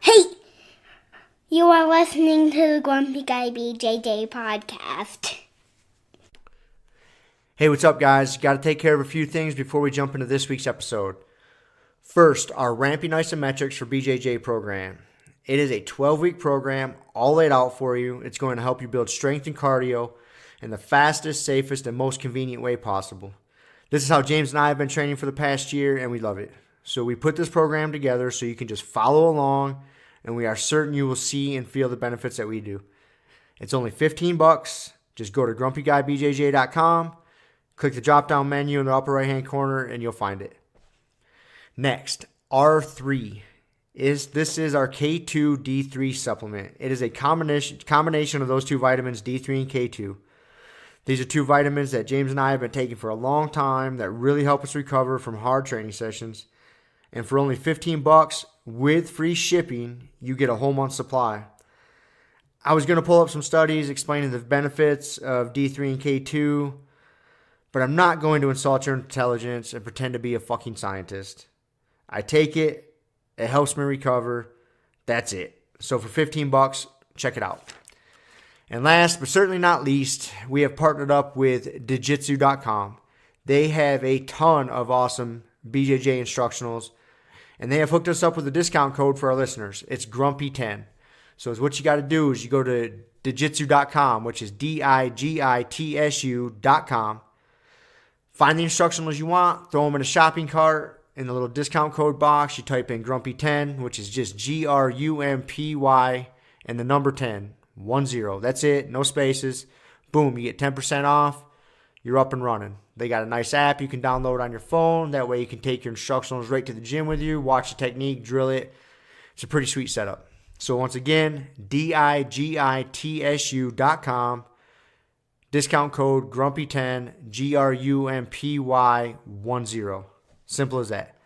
Hey, you are listening to the Grumpy Guy BJJ Podcast. Hey, what's up, guys? Got to take care of a few things before we jump into this week's episode. First, our Ramping Isometrics for BJJ program. It is a 12-week program, all laid out for you. It's going to help you build strength and cardio in the fastest, safest, and most convenient way possible. This is how James and I have been training for the past year, and we love it. So we put this program together so you can just follow along, and we are certain you will see and feel the benefits that we do. It's only $15. Just go to grumpyguybjj.com, click the drop-down menu in the upper right-hand corner, and you'll find it. Next, R3. This is our K2 D3 supplement. It is a combination of those two vitamins, D3 and K2. These are two vitamins that James and I have been taking for a long time that really help us recover from hard training sessions. And for only $15 with free shipping, you get a whole month supply. I was going to pull up some studies explaining the benefits of D3 and K2, but I'm not going to insult your intelligence and pretend to be a fucking scientist. I take it. It helps me recover. That's it. So for $15, check it out. And last but certainly not least, we have partnered up with Jiu-Jitsu.com. They have a ton of awesome BJJ instructionals, and they have hooked us up with a discount code for our listeners. It's Grumpy10. So what you got to do is you go to Jiu-Jitsu.com, which is DIGITSU.com. Find the instructionals you want, throw them in a shopping cart. In the little discount code box, you type in Grumpy10, which is just GRUMPY and the number 10, 10. That's it, no spaces. Boom, you get 10% off. You're up and running. They got a nice app you can download on your phone. That way you can take your instructionals right to the gym with you, watch the technique, drill it. It's a pretty sweet setup. So once again, DIGITSU.com. Discount code Grumpy10, GRUMPY10. Simple as that.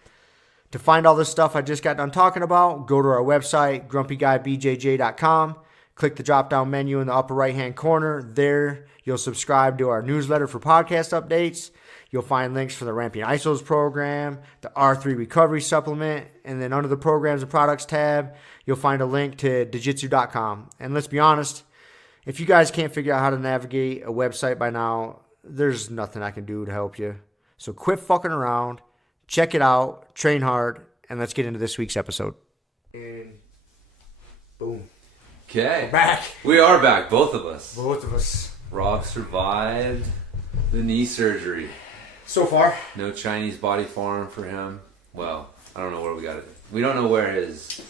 To find all this stuff I just got done talking about, go to our website, grumpyguybjj.com. Click the drop-down menu in the upper right-hand corner. There, you'll subscribe to our newsletter for podcast updates. You'll find links for the Ramping Isos program, the R3 Recovery Supplement, and then under the Programs and Products tab, you'll find a link to Jiu-Jitsu.com. And let's be honest, if you guys can't figure out how to navigate a website by now, there's nothing I can do to help you. So quit fucking around, check it out, train hard, and let's get into this week's episode. And boom. Okay. Back. We are back, both of us. Both of us. Rob survived the knee surgery. So far. No Chinese body farm for him. Well, I don't know where we got it. We don't know where his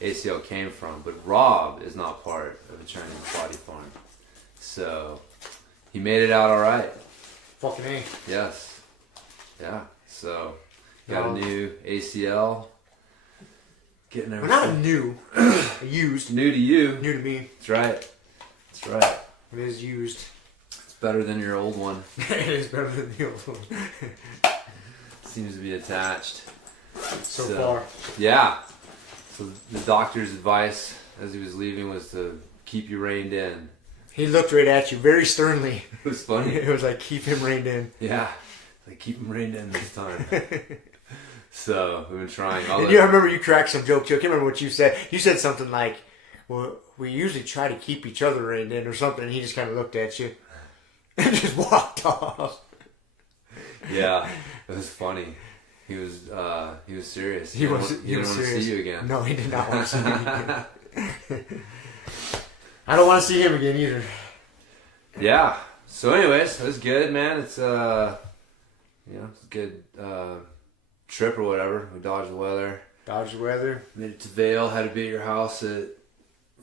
ACL came from, but Rob is not part of a Chinese body farm. So, he made it out all right. Fucking A. Yes. Yeah. So, got a new ACL. Getting everything. Well, not new. Used. New to you. New to me. That's right. That's right. It is used. It's better than your old one. It is better than the old one. Seems to be attached. So far. Yeah. So the doctor's advice as he was leaving was to keep you reined in. He looked right at you very sternly. It was funny. It was like, keep him reined in. Yeah. Like, keep him reined in this time. So, we've been trying. I remember you cracked some joke too. I can't remember what you said. You said something like, well, we usually try to keep each other reined in or something, and he just kind of looked at you and just walked off. Yeah. It was funny. He was serious. He didn't want to see you again. No, he did not want to see me again. I don't want to see him again either. Yeah. So anyways, it was good, man. It's it's a good trip or whatever. We dodged the weather. Made it to Vail. Had to be at your house at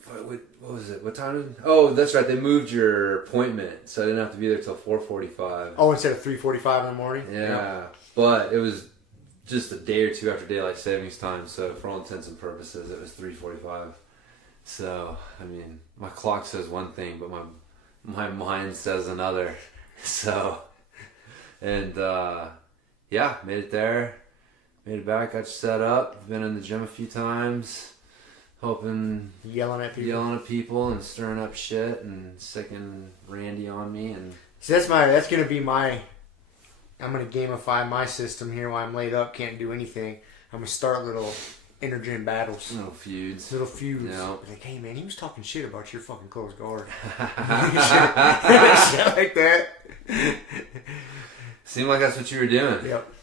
what was it? What time did? Oh, that's right. They moved your appointment, so I didn't have to be there till 4:45. Oh, instead of 3:45 in the morning. Yeah, but it was just a day or two after daylight savings time, so for all intents and purposes, it was 3:45. So I mean, my clock says one thing, but my mind says another. So, and yeah, made it there. Made it back, got set up. Been in the gym a few times, yelling at people and stirring up shit and sicking Randy on me. And so that's gonna be my I'm going to gamify my system here while I'm laid up, can't do anything. I'm going to start little intergym battles. Little feuds. Little feuds. Yeah. Like, hey man, he was talking shit about your fucking close guard. Shit like that. Seemed like that's what you were doing. Yep.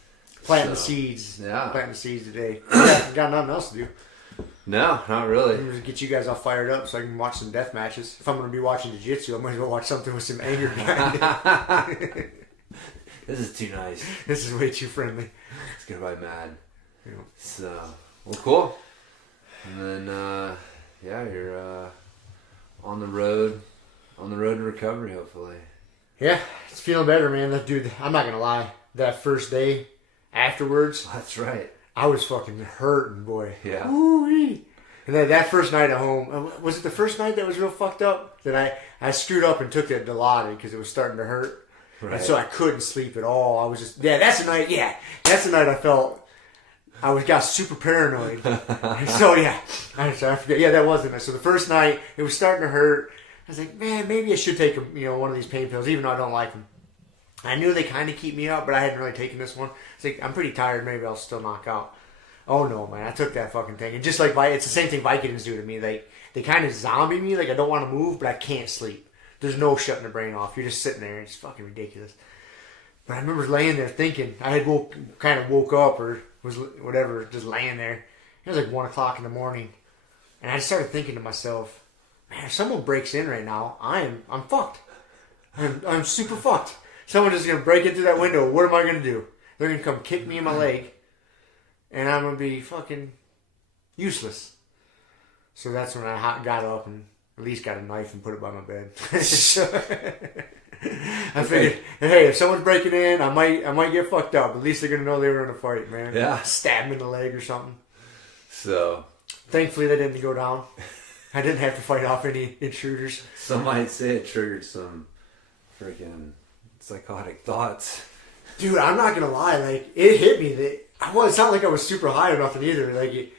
Planting the seeds. Yeah. Planting the seeds today. Got nothing else to do. No, not really. I'm gonna get you guys all fired up so I can watch some death matches. If I'm gonna be watching jiu-jitsu, I might as well watch something with some anger behind it. This is too nice. This is way too friendly. It's gonna be mad. Yeah. So, well, cool. And then, you're on the road to recovery, hopefully. Yeah, it's feeling better, man. That dude, I'm not gonna lie. That first day afterwards, That's right. I was fucking hurting, boy. Yeah. Woo-wee. And then that first night at home, was it the first night that was real fucked up? That I screwed up and took that Dilaudid because it was starting to hurt. Right. And so I couldn't sleep at all. I was just, that's the night I felt, got super paranoid. So I forget. Yeah, that wasn't it. So the first night, it was starting to hurt. I was like, man, maybe I should take one of these pain pills, even though I don't like them. I knew they kind of keep me up, but I hadn't really taken this one. It's like, I'm pretty tired. Maybe I'll still knock out. Oh no, man! I took that fucking thing, and just like it's the same thing Vicodins do to me. They kind of zombie me. Like I don't want to move, but I can't sleep. There's no shutting the brain off. You're just sitting there. It's fucking ridiculous. But I remember laying there thinking. I had woke up or was whatever, just laying there. It was like 1 o'clock in the morning, and I just started thinking to myself, man, if someone breaks in right now, I'm fucked. I'm super fucked. Someone is gonna break into that window. What am I gonna do? They're gonna come kick me in my leg, and I'm gonna be fucking useless. So that's when I got up and at least got a knife and put it by my bed. I figured, hey, if someone's breaking in, I might get fucked up. At least they're gonna know they were in a fight, man. Yeah. Stab me in the leg or something. So, thankfully that didn't go down. I didn't have to fight off any intruders. some might say it triggered some freaking psychotic thoughts. Dude, I'm not gonna lie. Like it hit me that it's not like I was super high or nothing either. Like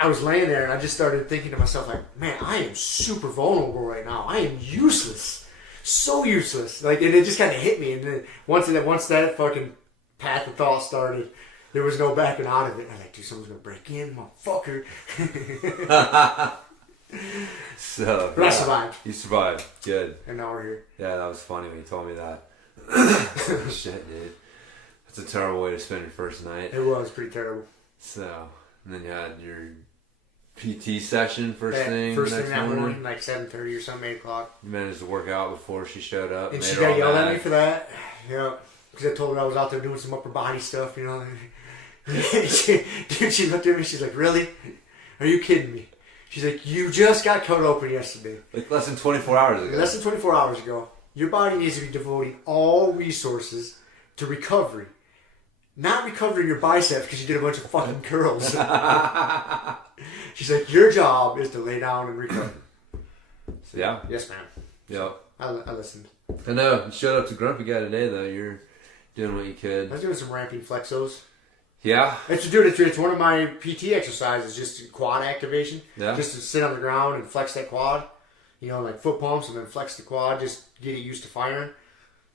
I was laying there and I just started thinking to myself, like, man, I am super vulnerable right now. I am useless, so useless. Like, and it just kind of hit me. And then once that fucking path of thought started, there was no backing out of it. I was like, dude, someone's gonna break in, motherfucker. So, but I survived. You survived. Good. And now we're here. Yeah, that was funny when you told me that. Shit, dude. That's a terrible way to spend your first night. It was pretty terrible. So, and then you had your PT session first thing that morning, like 7:30 or something, 8 o'clock. You managed to work out before she showed up. And she got yelled at me for that. Yeah. Because I told her I was out there doing some upper body stuff, she looked at me, she's like, really? Are you kidding me? She's like, you just got cut open yesterday. Like less than 24 hours ago. Less than 24 hours ago. Your body needs to be devoting all resources to recovery. Not recovering your biceps because you did a bunch of fucking curls. She's like, your job is to lay down and recover. So, yeah. Yes, ma'am. Yep. I listened. I know. You showed up to Grumpy Guy today, though. You're doing what you could. I was doing some ramping flexos. Yeah? It's one of my PT exercises, just quad activation. Yeah. Just to sit on the ground and flex that quad. Like foot pumps and then flex the quad, just get it used to firing.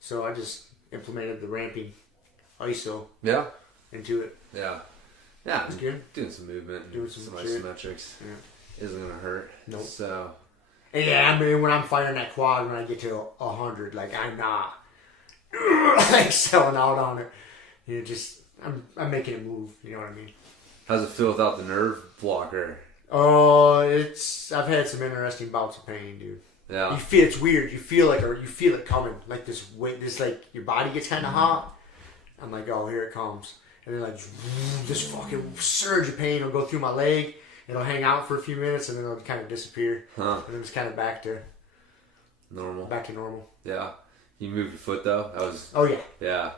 So I just implemented the ramping ISO into it. Yeah. Yeah. It's good. Doing some movement and Doing some isometrics. Yeah. Isn't going to hurt. Nope. So. And yeah, I mean, when I'm firing that quad, when I get to 100, like, I'm not like selling out on it. I'm making it move. You know what I mean? How's it feel without the nerve blocker? Oh, I've had some interesting bouts of pain, dude. Yeah. It's weird. You feel it coming. Like this weight, like your body gets kind of hot. I'm like, oh, here it comes. And then like this fucking surge of pain will go through my leg. It'll hang out for a few minutes and then it'll kind of disappear. Huh. And then it's kind of back to normal. Yeah. You move your foot though? Oh yeah. Yeah.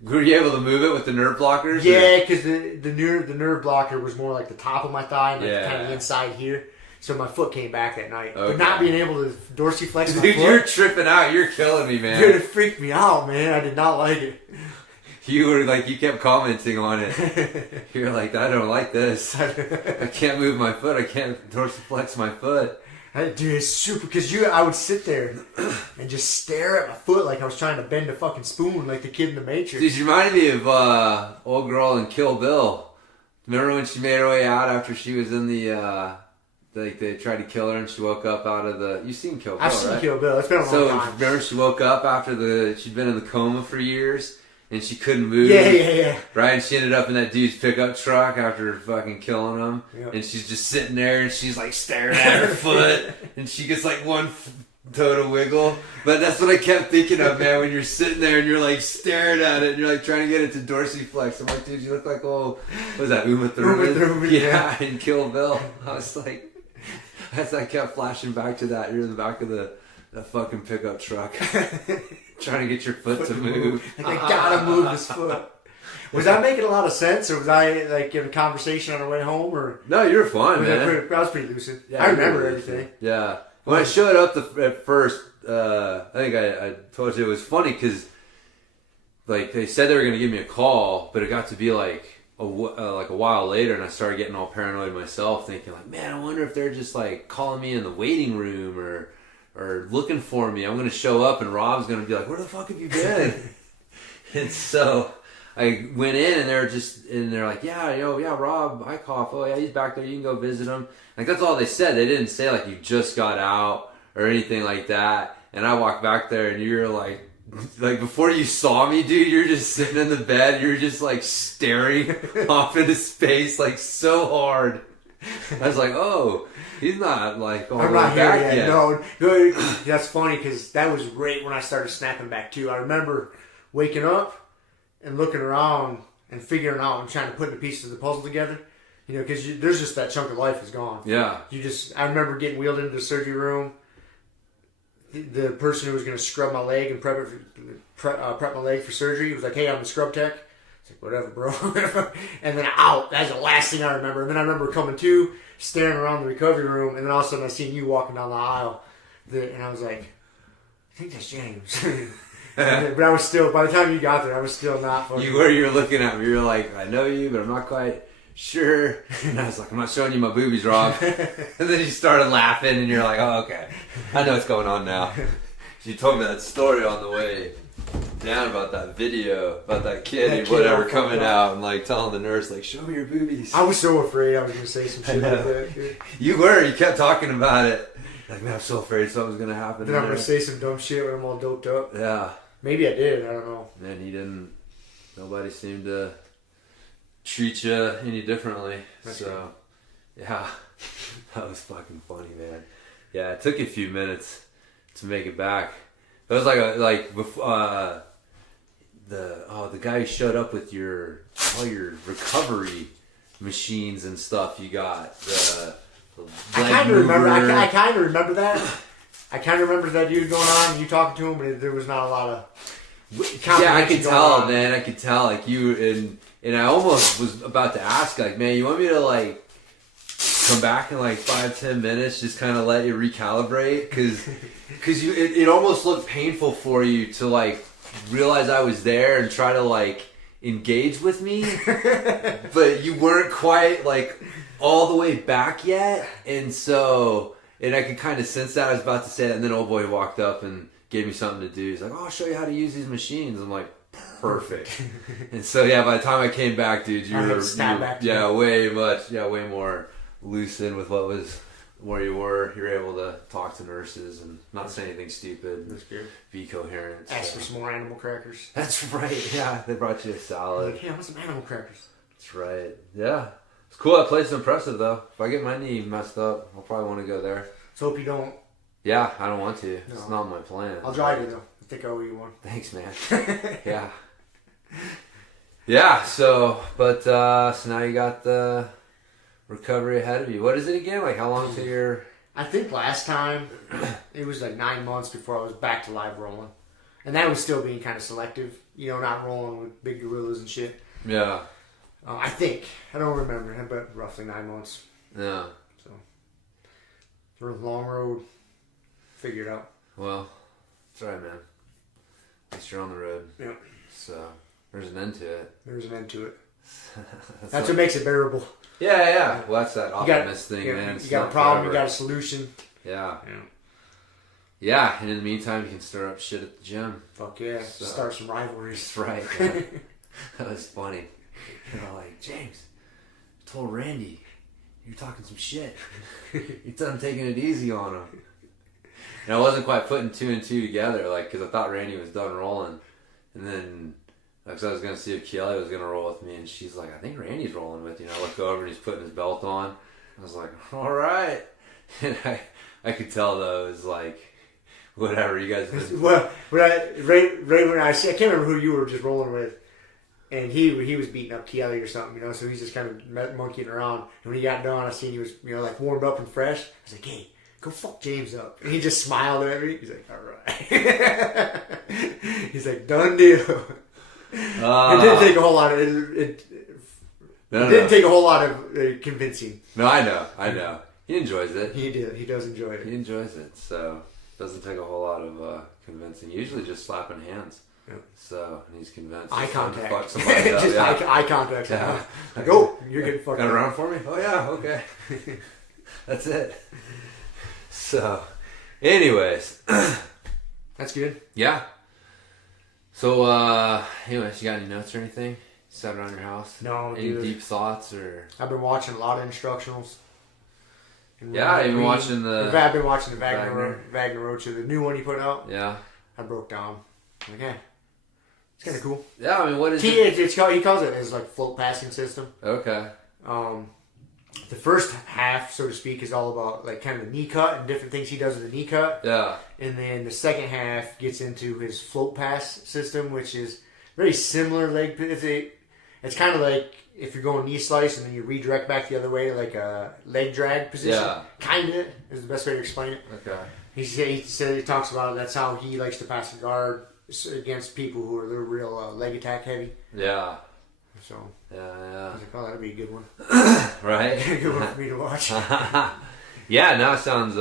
Were you able to move it with the nerve blockers? Yeah, because the nerve blocker was more like the top of my thigh and like kind of inside here. So my foot came back that night. Okay. But not being able to dorsiflex my foot. Dude, you're tripping out. You're killing me, man. Dude, it freaked me out, man. I did not like it. You were like, you kept commenting on it. You're like, I don't like this. I can't move my foot. I can't dorsiflex my foot. Dude, it's super, because I would sit there and just stare at my foot like I was trying to bend a fucking spoon like the kid in the Matrix. Dude, you reminded me of old girl in Kill Bill. Remember when she made her way out after she was in the, like they tried to kill her and she woke up out of the... You've seen Kill Bill, I've seen right? Kill Bill. It's been a long So time. remember she woke up after she'd been in the coma for years and she couldn't move. Yeah. Right? And she ended up in that dude's pickup truck after fucking killing him. Yep. And she's just sitting there and she's like staring at her foot and she gets like one toe to wiggle. But that's what I kept thinking of, man, when you're sitting there and you're like staring at it and you're like trying to get it to dorsiflex. I'm like, dude, you look like, what was that, Uma Thurman? Yeah, in Kill Bill. I was like, as I kept flashing back to that, you're in the back of the fucking pickup truck trying to get your foot to move. I gotta move this foot. Was that making a lot of sense, or was I like in a conversation on the way home, or? No, you're fine, man. I was pretty lucid. Yeah, I remember everything. Yeah. When I showed up at first, I think I told you it was funny because like they said they were going to give me a call, but it got to be like a while later, and I started getting all paranoid myself, thinking like, man, I wonder if they're just like calling me in the waiting room or looking for me. I'm going to show up and Rob's going to be like, where the fuck have you been? And so I went in and they're like, yeah, Rob Eickhoff, oh yeah, he's back there, you can go visit him. Like that's all they said. They didn't say like you just got out or anything like that. And I walked back there and you're like before you saw me, dude, you're just sitting in the bed, you're just like staring off into space like so hard. I was like, oh, he's not like all I'm not here back yet. No, that's funny because that was right when I started snapping back too. I remember waking up and looking around and figuring out and trying to put the pieces of the puzzle together. You know, because there's just that chunk of life is gone. Yeah. I remember getting wheeled into the surgery room. The person who was going to scrub my leg and prep my leg for surgery was like, hey, I'm the scrub tech. It's like, whatever, bro. And then out. That's the last thing I remember. And then I remember coming to, staring around the recovery room, and then all of a sudden I seen you walking down the aisle. And I was like, I think that's James. But I was still, by the time you got there, I was still not fucking... You were looking at me. You were like, I know you, but I'm not quite sure. And I was like, I'm not showing you my boobies, Rob. And then you started laughing, and you're like, oh, okay. I know what's going on now. You told me that story on the way down about that video, about that kid coming out and like telling the nurse, like, show me your boobies. I was so afraid I was going to say some shit like that. Dude. You were. You kept talking about it. Like, man, I'm so afraid something's going to happen. Then I'm going to say some dumb shit when I'm all doped up. Yeah. Maybe I did. I don't know. Man, he didn't. Nobody seemed to treat you any differently. That's so, yeah. That was fucking funny, man. Yeah, it took you a few minutes to make it back. It was the guy who showed up with all your recovery machines and stuff you got. I kind of remember. I kind of remember that. I kind of remember that dude going on and you talking to him, but there was not a lot of. Yeah, I could tell, man. I could tell, like you and I almost was about to ask, like, man, you want me to like come back in like 5-10 minutes, just kind of let you recalibrate, because it almost looked painful for you to like realize I was there and try to like engage with me, but you weren't quite like all the way back yet, and I could kind of sense that. I was about to say that, and then old boy walked up and gave me something to do. He's like, oh, I'll show you how to use these machines. I'm like, perfect. And so yeah, by the time I came back, dude, you were way more lucid with where you were. You were able to talk to nurses and not say anything stupid. That's good. Be coherent. Ask for some more animal crackers. That's right. Yeah, they brought you a salad. Like, hey, I want some animal crackers. That's right. Yeah. It's cool. That place is impressive, though. If I get my knee messed up, I'll probably want to go there. Let's hope you don't. Yeah, I don't want to. No. It's not my plan. I'll drive you, though. I think I owe you one. Thanks, man. Yeah. Yeah, so now you got the recovery ahead of you. What is it again? Like, how long till you're... I think last time, it was like 9 months before I was back to live rolling. And that was still being kind of selective. You know, not rolling with big gorillas and shit. Yeah. I think. I don't remember, but roughly 9 months. Yeah. So, for a long road, figure it out. Well, that's right, man. At least you're on the road. Yeah. So, there's an end to it. There's an end to it. That's what makes it bearable. Yeah. Well, that's that optimist thing, man. You It's got not a problem, forever. you got a solution. Yeah. Yeah, and in the meantime, you can stir up shit at the gym. Fuck yeah. So, start some rivalries. That's right. Yeah. That was funny. You know, like, James, told Randy, you're talking some shit. You done taking it easy on him. And I wasn't quite putting 2 and 2 together, like, because I thought Randy was done rolling. And then, because I was going to see if Kelly was going to roll with me, and she's like, I think Randy's rolling with you. And I look over and he's putting his belt on. I was like, all right. And I could tell, though, it was like, whatever, you guys did. Well, Ray when I can't remember who you were just rolling with, and he was beating up Kelly or something, you know, so he's just kind of monkeying around. And when he got done, I seen he was, you know, like warmed up and fresh. I was like, hey, go fuck James up. And he just smiled at me. He's like, all right. He's like, done deal. It didn't take a whole lot of it didn't take a whole lot of convincing. No, I know. He enjoes it. He does enjoy it. He enjoys it, so doesn't take a whole lot of convincing. Usually just slapping hands. Yep. So, and he's convinced. Eye contact. Fuck somebody up. Just eye contact. Yeah. Like, oh, you're getting fucked Got up. around for me? Oh, yeah, okay. That's it. So, anyways. That's good. Yeah. So, anyways, you got any notes or anything? Sat around your house? No, any dude. deep thoughts or? I've been watching a lot of instructionals. Yeah, I've been watching I've been watching the Wagner Roach, the new one he put out. Yeah. I broke down. I'm like, yeah. It's kind of cool. Yeah, I mean, what is it? He calls it his like float passing system. Okay. The first half, so to speak, is all about like kind of the knee cut and different things he does with the knee cut. Yeah. And then the second half gets into his float pass system, which is very similar leg. It's kind of like if you're going knee slice and then you redirect back the other way to like a leg drag position. Yeah. Kind of is the best way to explain it. Okay. He talks about that's how he likes to pass the guard against people who are real leg attack heavy. Yeah. So yeah. I was like, oh, that'd be a good one. Right. A good one for me to watch. Yeah, no, it sounds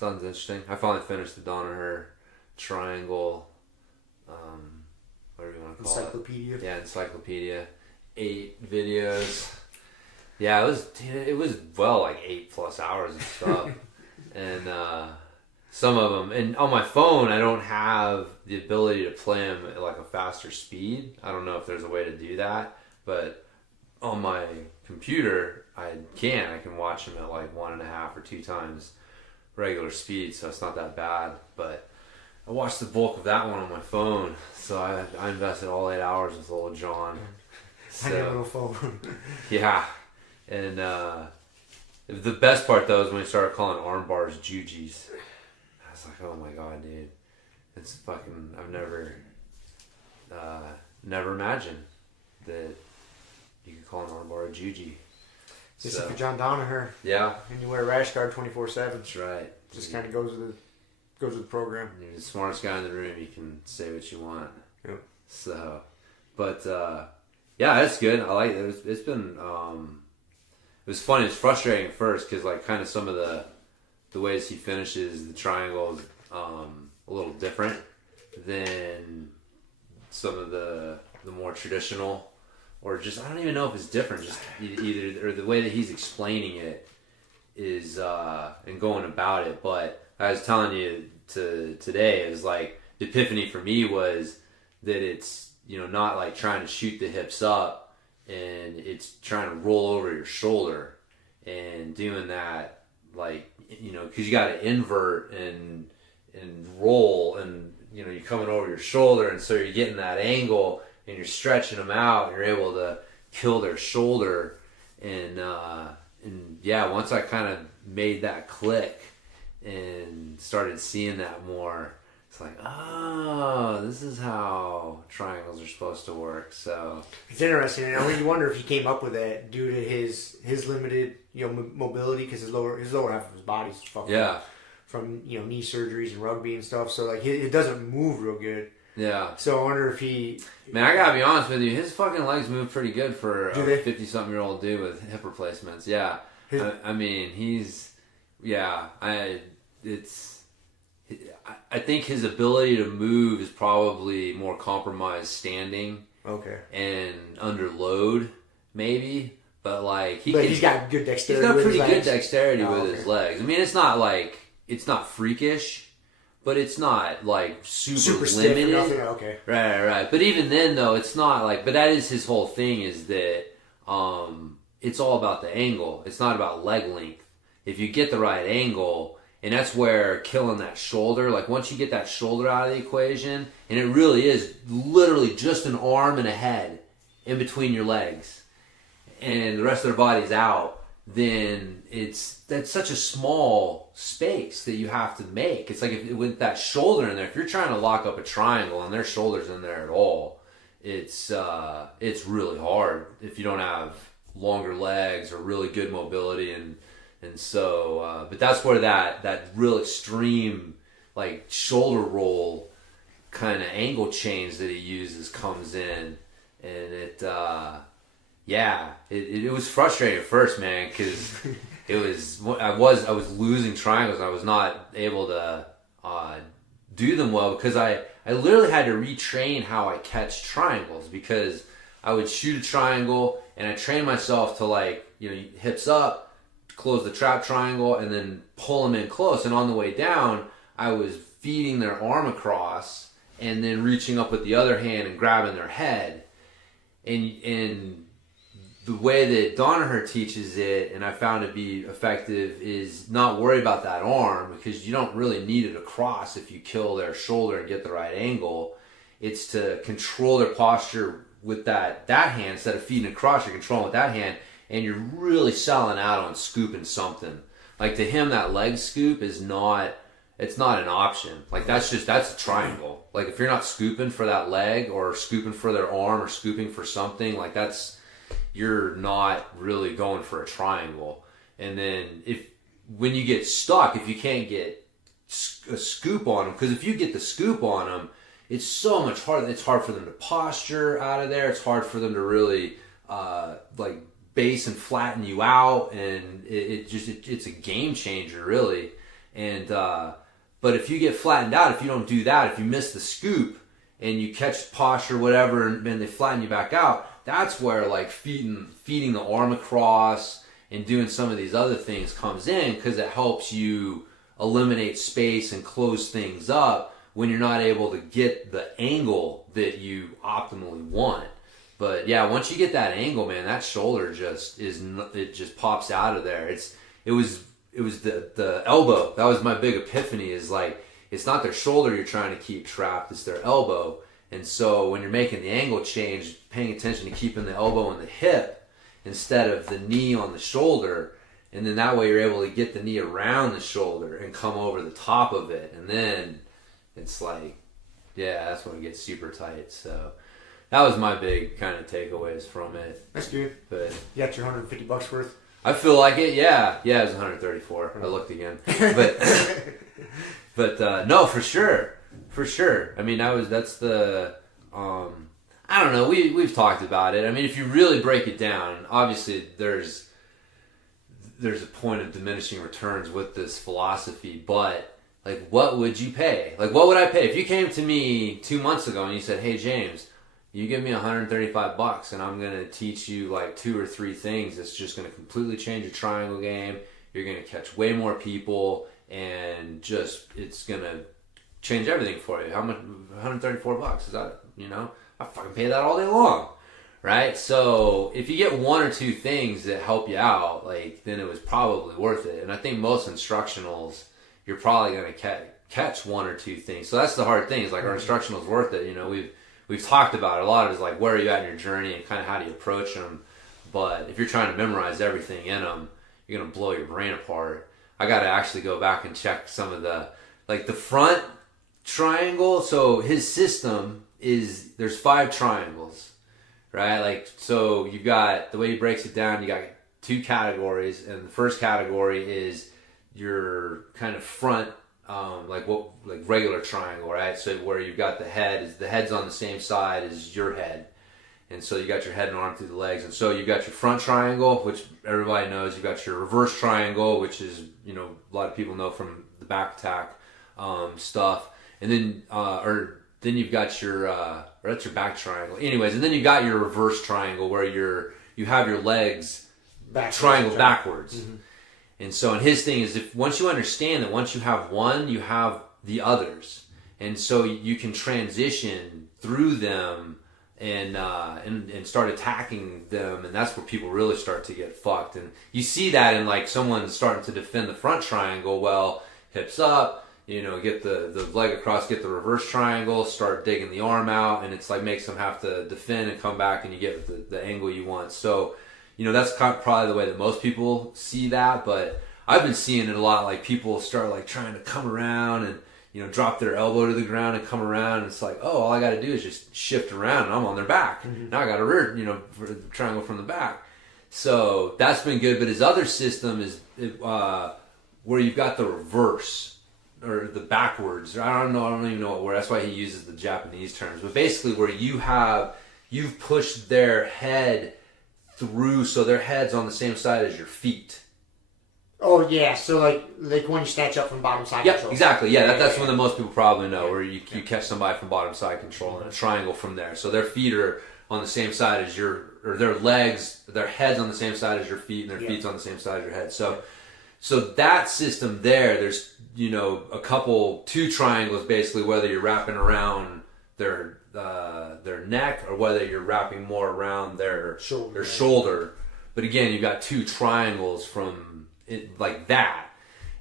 interesting. I finally finished the Danaher triangle. Whatever you want to call Encyclopedia. it. Yeah, encyclopedia. 8 videos. Yeah, it was well like 8+ hours of stuff. And some of them, and on my phone I don't have the ability to play them at like a faster speed. I don't know if there's a way to do that, but on my computer I can watch them at like 1.5 or 2 times regular speed, so it's not that bad. But I watched the bulk of that one on my phone, so I invested all 8 hours with old John. I got a little phone. Yeah. And the best part though is when he started calling arm bars jujis. I was like, oh my god, dude. It's fucking, I've never imagined that you could call an arm bar a juji. Just like for John Danaher. Yeah. And you wear a rash guard 24/7. That's right. Just kind of goes with the program. You're the smartest guy in the room. You can say what you want. Yep. So, but yeah, it's good. I like it. It's been it was funny. It's frustrating at first because like kind of some of the ways he finishes the triangle is a little different than some of the more traditional, or just I don't even know if it's different. Just either or the way that he's explaining it is and going about it. But I was telling you today, it was like the epiphany for me was that it's, you know, not like trying to shoot the hips up, and it's trying to roll over your shoulder and doing that, like, you know, because you got to invert and roll, and you know you're coming over your shoulder, and so you're getting that angle and you're stretching them out, and you're able to kill their shoulder, and yeah, once I kind of made that click and started seeing that more, it's like, oh, this is how triangles are supposed to work. So it's interesting. And I mean, you wonder if he came up with that due to his limited, you know, mobility, because his lower half of his body's fucked up from, you know, knee surgeries and rugby and stuff. So like it doesn't move real good. Yeah. So I wonder if he. Man, I gotta be honest with you. His fucking legs move pretty good for a 50-something-year-old dude with hip replacements. Yeah. I mean, he's. Yeah. I think his ability to move is probably more compromised standing. Okay. And under load, maybe. But like he's got good dexterity. He's got pretty good dexterity with his legs. I mean, it's not freakish, but it's not like super limited. Stiff. Okay. Right. But even then, though, it's not like. But that is his whole thing. Is that it's all about the angle. It's not about leg length. If you get the right angle, and that's where killing that shoulder, like once you get that shoulder out of the equation, and it really is literally just an arm and a head in between your legs, and the rest of their body's out, then that's such a small space that you have to make. It's like with that shoulder in there, if you're trying to lock up a triangle and their shoulder's in there at all, it's really hard if you don't have longer legs or really good mobility, and so but that's where that real extreme like shoulder roll kind of angle change that he uses comes in, and it was frustrating at first, man, because I was losing triangles and I was not able to do them well, because I literally had to retrain how I catch triangles, because I would shoot a triangle and I trained myself to, like, hips up, close the trap triangle, and then pull them in close. And on the way down, I was feeding their arm across and then reaching up with the other hand and grabbing their head. And the way that Danaher teaches it, and I found it to be effective, is not worry about that arm, because you don't really need it across if you kill their shoulder and get the right angle. It's to control their posture with that hand. Instead of feeding across, you're controlling with that hand, and you're really selling out on scooping something. Like, to him, that leg scoop it's not an option. Like, that's a triangle. Like, if you're not scooping for that leg or scooping for their arm or scooping for something, like, you're not really going for a triangle. And then when you get stuck, if you can't get a scoop on them, because if you get the scoop on them, it's so much harder. It's hard for them to posture out of there. It's hard for them to really like base and flatten you out, and it's a game changer, really. And but if you get flattened out, if you don't do that, if you miss the scoop and you catch posture, whatever, and then they flatten you back out, that's where, like, feeding the arm across and doing some of these other things comes in, because it helps you eliminate space and close things up when you're not able to get the angle that you optimally want. But yeah, once you get that angle, man, that shoulder just pops out of there. It was the elbow. That was my big epiphany, is like, it's not their shoulder you're trying to keep trapped, it's their elbow. And so when you're making the angle change, paying attention to keeping the elbow on the hip instead of the knee on the shoulder, and then that way you're able to get the knee around the shoulder and come over the top of it, and then it's like, yeah, that's when it gets super tight. So that was my big kind of takeaways from it. That's good. But you got your $150 worth? I feel like it, yeah. Yeah, it was 134. I looked again. But no, for sure. For sure. I mean, that's the, I don't know, we've talked about it. I mean, if you really break it down, obviously there's a point of diminishing returns with this philosophy, but, like, what would you pay? Like, what would I pay? If you came to me 2 months ago and you said, hey, James, you give me $135 and I'm going to teach you, like, 2 or 3 things that's just going to completely change your triangle game. You're going to catch way more people, and it's going to change everything for you. How much? $134. Is that, I fucking pay that all day long, right? So if you get 1 or 2 things that help you out, like, then it was probably worth it. And I think most instructionals, you're probably going to catch 1 or 2 things. So that's the hard thing, is, like, our instructional's worth it. We've talked about it a lot. Is like, where are you at in your journey and kind of how do you approach them. But if you're trying to memorize everything in them, you're going to blow your brain apart. I got to actually go back and check some of the front triangle. So his system is, there's 5 triangles, right? Like, so you've got, the way he breaks it down, you got 2 categories, and the first category is your kind of front, like regular triangle, right? So where you've got the head's on the same side as your head. And so you got your head and arm through the legs. And so you've got your front triangle, which everybody knows. You've got your reverse triangle, which is, a lot of people know from the back attack stuff. And then, then you've got or that's your back triangle. Anyways, and then you've got your reverse triangle, where you have your legs triangle backwards. Mm-hmm. And so, and his thing is, once you understand that once you have one, you have the others. And so you can transition through them and start attacking them, and that's where people really start to get fucked. And you see that in like someone starting to defend the front triangle. Well, hips up, get the leg across, get the reverse triangle, start digging the arm out, and it's like makes them have to defend and come back, and you get the angle you want. So, that's probably the way that most people see that, but I've been seeing it a lot. Like people start like trying to come around and drop their elbow to the ground and come around, and it's like, oh, all I got to do is just shift around and I'm on their back. Mm-hmm. Now I got a rear, for the triangle from the back. So that's been good. But his other system is where you've got the reverse or the backwards. I don't even know what word. That's why he uses the Japanese terms. But basically, where you've pushed their head through, so their head's on the same side as your feet. Oh yeah, so like when you snatch up from bottom side control. Exactly. Yeah, that's one that most people probably know, where you catch somebody from bottom side control and a triangle from there. So their feet are on the same side as or their legs, their head's on the same side as your feet, and their feet's on the same side as your head. So that system there's two triangles basically, whether you're wrapping around their neck or whether you're wrapping more around their shoulder. But again, you've got two triangles from it like that,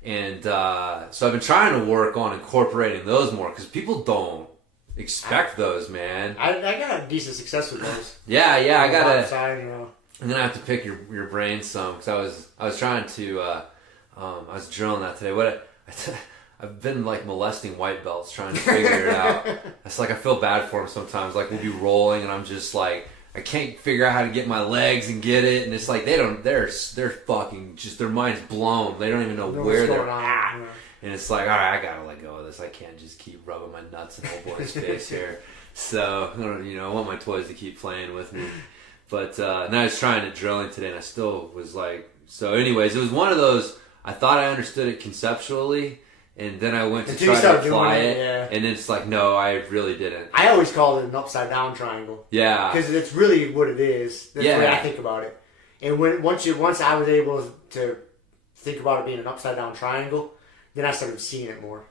and so I've been trying to work on incorporating those more because people don't expect those, man. I got decent success with those. Yeah, I gotta. Side, I'm gonna have to pick your brain some because I was trying to I was drilling that today. I've been like molesting white belts trying to figure it out. It's like I feel bad for them sometimes. Like we'll be rolling and I'm just like, I can't figure out how to get my legs and get it, and it's like they're fucking just, their mind's blown. They don't even know where they're at, and it's like, all right, I gotta let go of this. I can't just keep rubbing my nuts in old boy's face here. So I want my toys to keep playing with me. But and I was trying to drill in today, and I still was like, so. Anyways, it was one of those. I thought I understood it conceptually. And then I went to try to apply it, and it's like, no, I really didn't. I always called it an upside down triangle. Yeah. Because it's really what it is. That's the way I think about it. And once I was able to think about it being an upside down triangle, then I started seeing it more.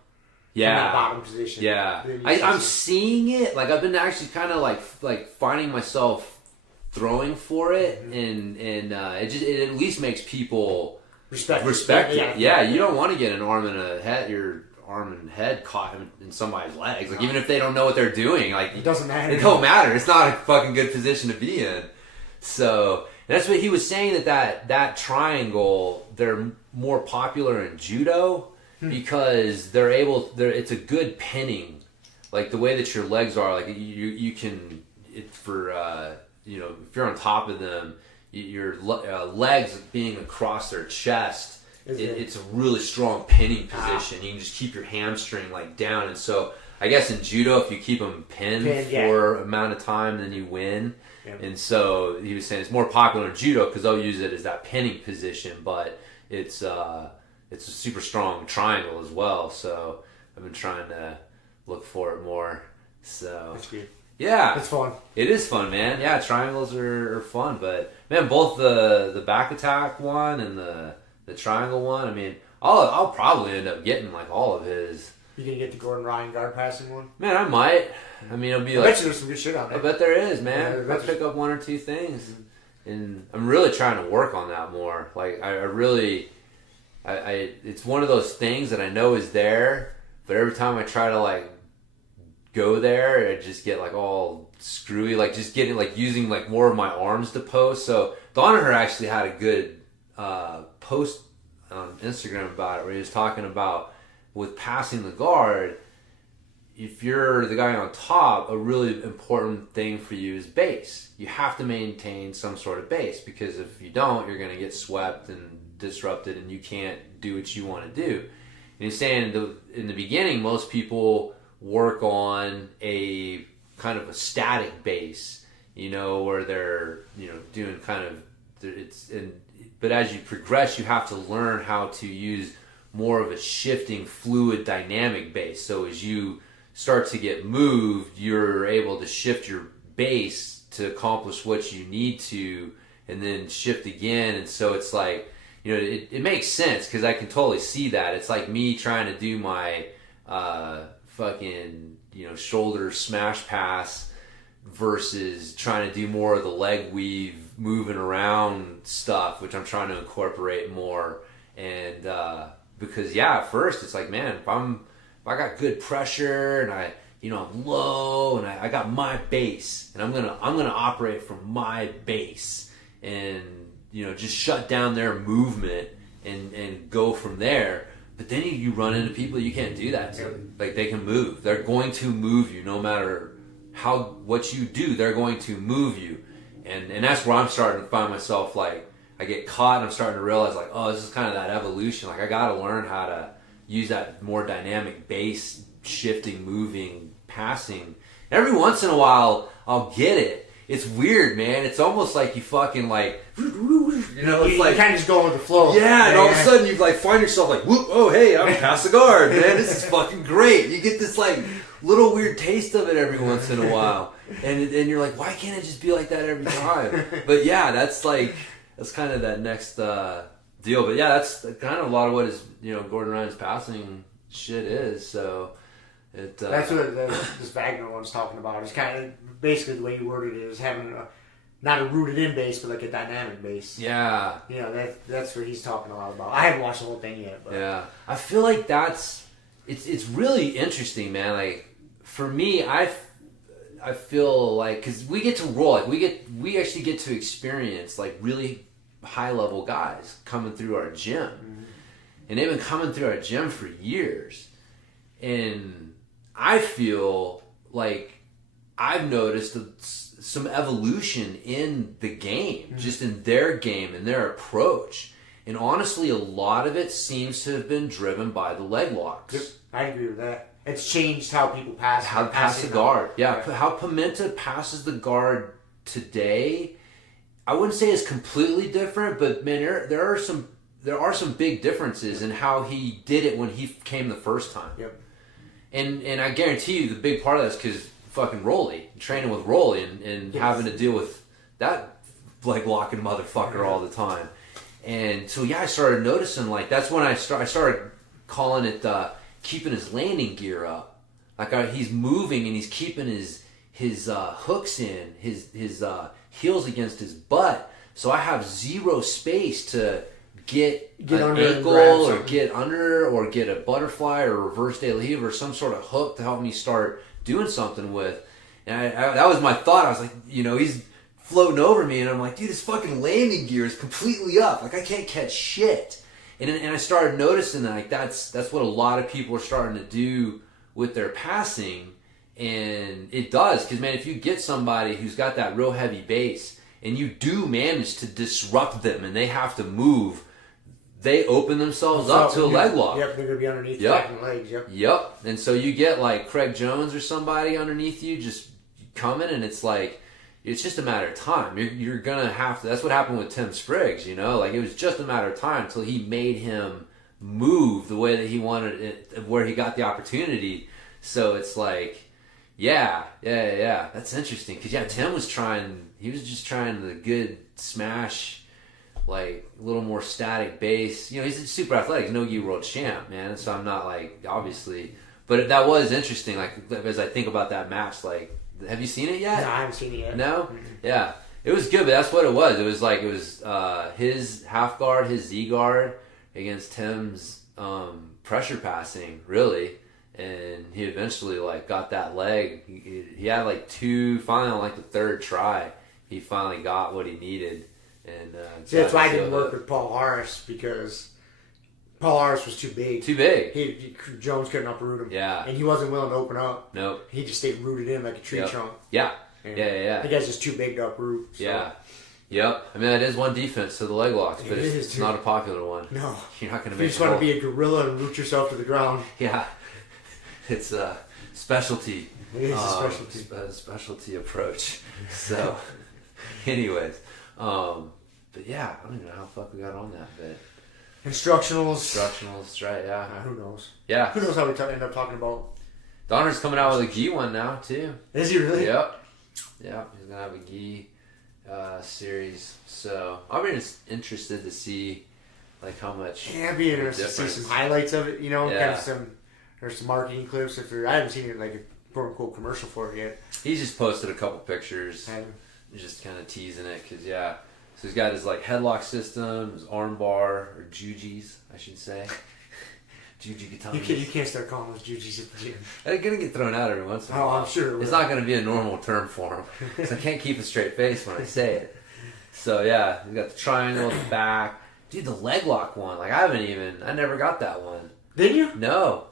Yeah. In that bottom position. Yeah. I'm seeing it. Like, I've been actually kind of like finding myself throwing for it, and it at least makes people respect it. Yeah, you don't want to get your arm and head caught in somebody's legs. Like, even if they don't know what they're doing, like, it doesn't matter. It don't matter. It's not a fucking good position to be in. So that's what he was saying, that triangle, they're more popular in judo because it's a good pinning. Like the way that your legs are, like you can, it's for if you're on top of them, your legs being across their chest, it's a really strong pinning position. You can just keep your hamstring like down, and so I guess in judo, if you keep them pinned for an amount of time, then you win. Yeah. And so he was saying it's more popular in judo because they'll use it as that pinning position, but it's a super strong triangle as well. So I've been trying to look for it more. So that's good. Yeah, it's fun. It is fun, man. Yeah, triangles are fun, but man, both the back attack one and the triangle one. I mean, I'll probably end up getting like all of his. You gonna get the Gordon Ryan guard passing one? Man, I might. I mean, it'll be I bet you there's some good shit out there. I bet there is, man. Yeah, I'll pick up one or two things, and I'm really trying to work on that more. Like, I really, it's one of those things that I know is there, but every time I try to like go there, I just get like all screwy, like just getting like using like more of my arms to post. So Donaher actually had a good post on Instagram about it, where he was talking about with passing the guard, if you're the guy on top, a really important thing for you is base. You have to maintain some sort of base, because if you don't, you're going to get swept and disrupted, and you can't do what you want to do. And he's saying in the beginning, most people work on a kind of a static base, where they're, doing kind of, but as you progress, you have to learn how to use more of a shifting, fluid, dynamic base. So as you start to get moved, you're able to shift your base to accomplish what you need to, and then shift again. And so it's like, it makes sense, because I can totally see that. It's like me trying to do my fucking shoulder smash pass versus trying to do more of the leg weave, moving around stuff, which I'm trying to incorporate more. And because at first it's like, man, if I got good pressure and I'm low and I got my base and I'm gonna operate from my base and just shut down their movement and go from there. But then you run into people you can't do that to. Like, they can move. They're going to move you no matter what you do. They're going to move you. And that's where I'm starting to find myself, like, I get caught and I'm starting to realize, like, oh, this is kind of that evolution. Like, I got to learn how to use that more dynamic base, shifting, moving, passing. Every once in a while, I'll get it. It's weird, man. It's almost like you fucking, like, it's like, kind of just go with the flow. Yeah, and all of a sudden you like find yourself like, whoop, oh hey, I'm past the guard, man. This is fucking great. You get this like little weird taste of it every once in a while, and you're like, why can't it just be like that every time? But yeah, that's kind of that next deal. But yeah, that's kind of a lot of what is Gordon Ryan's passing shit is. So that's what this Wagner one's talking about. It's kind of basically the way you worded it is having not a rooted in base, but like a dynamic base. Yeah. That's what he's talking a lot about. I haven't watched the whole thing yet. But. Yeah. I feel like it's really interesting, man. Like, for me, I feel like, because we get to roll, like we actually get to experience like really high level guys coming through our gym. Mm-hmm. And they've been coming through our gym for years. And I feel like I've noticed some evolution in the game, just in their game and their approach. And honestly, a lot of it seems to have been driven by the leg locks. Yep, I agree with that. It's changed how people pass. How to pass the guard. Yeah, how Pimenta passes the guard today, I wouldn't say is completely different, but man, there are some big differences in how he did it when he came the first time. Yep. And I guarantee you the big part of that is because fucking Rolly, training with Rolly and having to deal with that leg locking motherfucker all the time. And so I started noticing, like, that's when I started calling it keeping his landing gear up. Like, he's moving and he's keeping his hooks in, his heels against his butt. So I have zero space to get an ankle or get under or get a butterfly or reverse de leave or some sort of hook to help me start doing something with. And that was my thought. I was like, he's floating over me, and I'm like, dude, his fucking landing gear is completely up. Like, I can't catch shit. And I started noticing that, like, that's what a lot of people are starting to do with their passing. And it does, because, man, if you get somebody who's got that real heavy base and you do manage to disrupt them and they have to move, they open themselves up to a leg lock. Yep, they're going to be underneath the back legs. Yep. And so you get like Craig Jones or somebody underneath you just coming, and it's like, it's just a matter of time. You're going to have to. That's what happened with Tim Spriggs, Like, it was just a matter of time until he made him move the way that he wanted it, where he got the opportunity. So it's like, yeah. That's interesting. Because, Tim was he was just trying the good smash, like a little more static base. He's super athletic, no-gi world champ, man. So I'm not like, obviously, but that was interesting. Like, as I think about that match, like, have you seen it yet? No, I haven't seen it yet. No? Mm-hmm. Yeah, it was good, but that's what it was. It was his half guard, his Z guard against Tim's pressure passing, really. And he eventually like got that leg. He had like finally on like the third try, he finally got what he needed. And that's why I didn't work with Paul Harris, because Paul Harris was too big. Jones couldn't uproot him. Yeah. And he wasn't willing to open up. Nope. He just stayed rooted in like a tree trunk. Yeah. And Yeah. The guy's just too big to uproot. So. Yeah. Yep. I mean, that is one defense to the leg locks, but it's not a popular one. No. You're not going to make. You just want to be a gorilla and root yourself to the ground. Yeah. It's a specialty. It is a specialty. A specialty approach. So, anyways, but yeah, I don't even know how the fuck we got on that bit. Instructionals, right? Yeah. Who knows? Yeah. Who knows how we end up talking about? Donner's coming out with a gi one now too. Is he really? Yep. He's gonna have a gi series. So I'll be interested to see like how much. Yeah, I'd be interested to see some highlights of it. Kind of there's some marketing clips. I haven't seen it like quote unquote commercial for it yet. He's just posted a couple pictures, just kind of teasing it, because so he's got his like headlock system, his arm bar, or jujis, I should say. Juji Gatamis. You can't start calling those jujis at the gym. They're gonna get thrown out every once in a while. I'm sure it's not gonna be a normal term for him, because I can't keep a straight face when I say it. So yeah, you got the triangle at the back. Dude, the leg lock one, like I never got that one. Did you? No.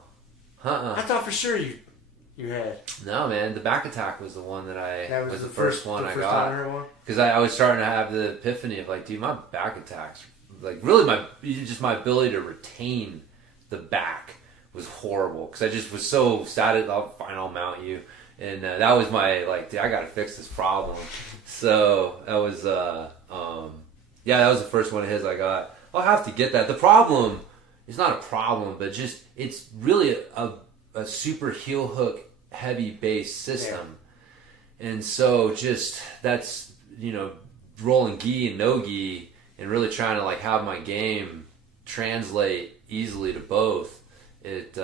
I thought for sure you had. No, man, the back attack was the one that was the first one I got. Because I was starting to have the epiphany of like, dude, my back attacks, like really my ability to retain the back was horrible. Because I just was so sad I'll mount you. And that was my, like, dude, I got to fix this problem. So that was, that was the first one of his I got. I'll have to get that. The problem is not a problem, but just, it's really a super heel hook heavy base system. Yeah. And so just, that's, rolling gi and no gi and really trying to like have my game translate easily to both. It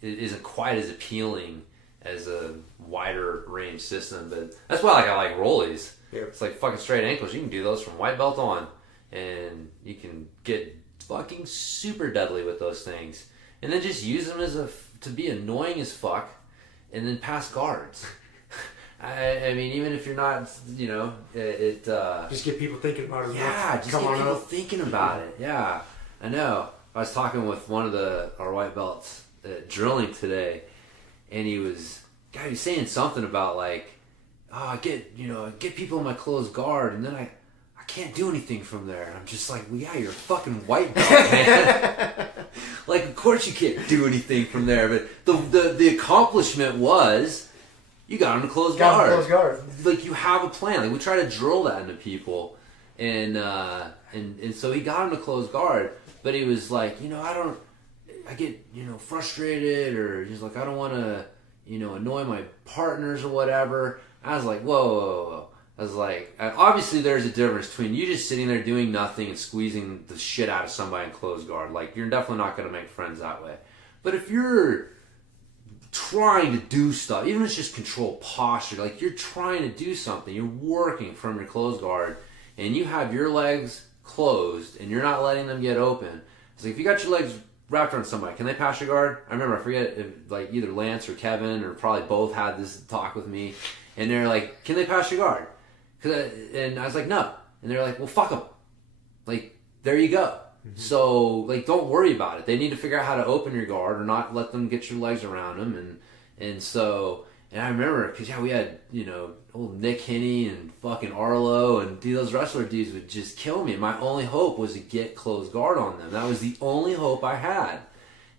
isn't quite as appealing as a wider range system, but that's why I like rollies. Yeah. It's like fucking straight ankles. You can do those from white belt on, and you can get fucking super deadly with those things, and then just use them to be annoying as fuck, and then pass guards. I mean, even if you're not, just get people thinking about it. Yeah, just get people thinking about it. Yeah, I know. I was talking with one of our white belts drilling today, and he was saying something about like, I get people in my closed guard, and then I can't do anything from there. And I'm just like, well, yeah, you're a fucking white belt, man. Like, of course you can't do anything from there, but the accomplishment was you got him to close guard. Like, you have a plan. Like, we try to drill that into people, and so he got him to close guard, but he was like, I get, frustrated, or he's like, I don't want to, annoy my partners or whatever. I was like, whoa. I was like, obviously there's a difference between you just sitting there doing nothing and squeezing the shit out of somebody in closed guard. Like, you're definitely not going to make friends that way. But if you're trying to do stuff, even if it's just control posture, like you're trying to do something, you're working from your closed guard, and you have your legs closed and you're not letting them get open. It's like, if you got your legs wrapped around somebody, can they pass your guard? I remember, I forget if like either Lance or Kevin or probably both had this talk with me, and they're like, can they pass your guard? And I was like, no. And they're like, well, fuck them. Like, there you go. Mm-hmm. So, like, don't worry about it. They need to figure out how to open your guard or not let them get your legs around them. And I remember, because, we had, old Nick Hinney and fucking Arlo, and those wrestler dudes would just kill me. My only hope was to get closed guard on them. That was the only hope I had.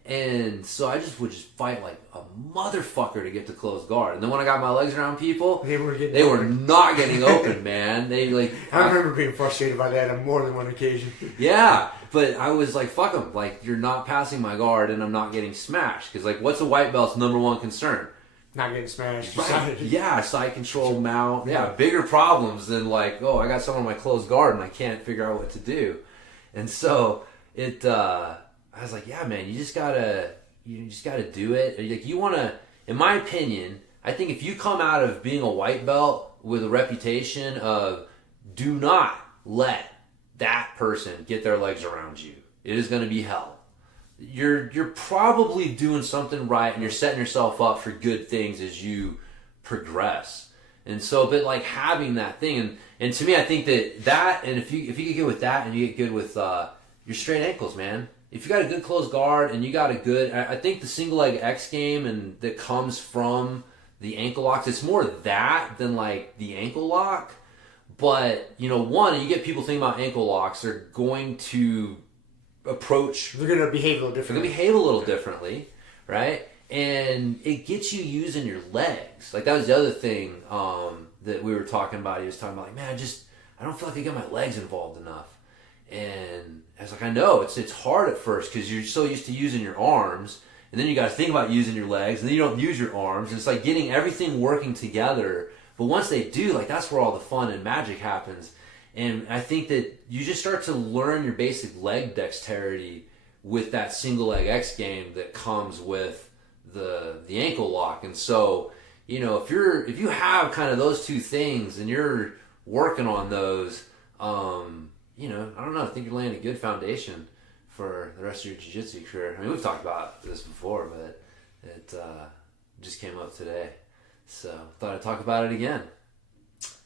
And so I would fight like a motherfucker to get to close guard. And then when I got my legs around people, they were not getting open, man. I remember being frustrated by that on more than one occasion. Yeah, but I was like, fuck them. Like, you're not passing my guard and I'm not getting smashed. Because, like, what's a white belt's number one concern? Not getting smashed. Right. Yeah, side control, mount. Yeah, bigger problems than like, I got someone in my closed guard and I can't figure out what to do. And so I was like, yeah, man, you just gotta do it. Like, you wanna, in my opinion, I think if you come out of being a white belt with a reputation of do not let that person get their legs around you, it is gonna be hell. You're probably doing something right, and you're setting yourself up for good things as you progress. And so, but like having that thing, and to me, I think that, and if you could get with that, and you get good with your straight ankles, man. If you got a good closed guard and you got a good, I think the single leg X game and that comes from the ankle locks, it's more that than like the ankle lock. But, you get people thinking about ankle locks, they're going to approach. They're going to behave a little differently. Right? And it gets you using your legs. Like, that was the other thing that we were talking about. He was talking about, like, man, I don't feel like I get my legs involved enough. And I was like, I know, it's hard at first because you're so used to using your arms, and then you got to think about using your legs, and then you don't use your arms, and it's like getting everything working together. But once they do, like, that's where all the fun and magic happens. And I think that you just start to learn your basic leg dexterity with that single leg X game that comes with the ankle lock. And so, you know, if you have kind of those two things and you're working on those, you know, I don't know, I think you're laying a good foundation for the rest of your jiu-jitsu career. I mean, we've talked about this before, but it just came up today. So thought I'd talk about it again.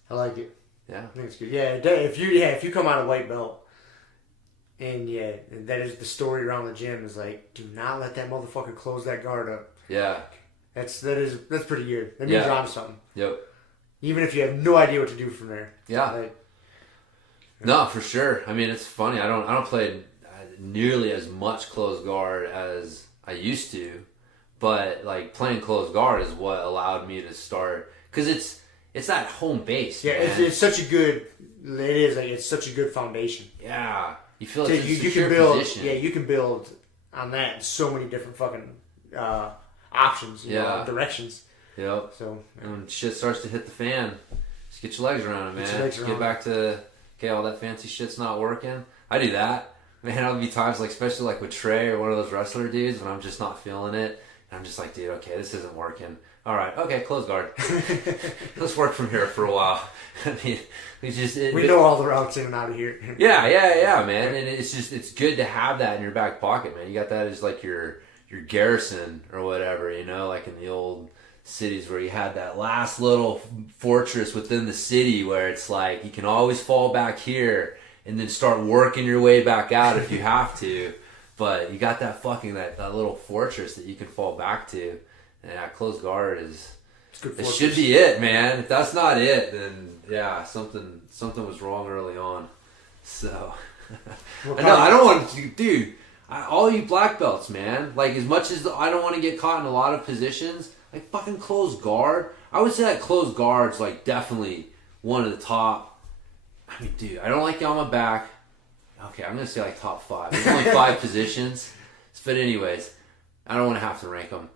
I like it. Yeah. I think it's good. Yeah, if you come out of white belt, and that is the story around the gym is like, do not let that motherfucker close that guard up. Yeah. That's pretty good. That means you're onto something. Yep. Even if you have no idea what to do from there. Yeah. Like, no, for sure. I mean, it's funny. I don't play nearly as much closed guard as I used to, but like playing closed guard is what allowed me to start, because it's that home base. Yeah, it's such a good. It is like it's such a good foundation. Yeah, you feel like you can build. Position. Yeah, you can build on that in so many different fucking options. You know, directions. Yep. So when shit starts to hit the fan, just get your legs around it, man. Get back to all that fancy shit's not working. I do that. Man, there'll be times like, especially like with Trey or one of those wrestler dudes, when I'm just not feeling it. And I'm just like, dude, okay, this isn't working. All right, okay, close guard. Let's work from here for a while. I mean, we know all the routes in and out of here. Yeah, man. And it's good to have that in your back pocket, man. You got that as like your garrison or whatever, you know, like in the old cities where you had that last little fortress within the city where it's like you can always fall back here and then start working your way back out if you have to. But you got that that little fortress that you can fall back to. And that closed guard it should be it, man. If that's not it, then yeah, something was wrong early on. So I don't want to, dude. All you black belts, man. Like, as much as I don't want to get caught in a lot of positions, like fucking closed guard. I would say that closed guard's like definitely one of the top. I mean, dude, I don't like you on my back. Okay, I'm gonna say like top 5. There's only 5 positions, but anyways, I don't want to have to rank them.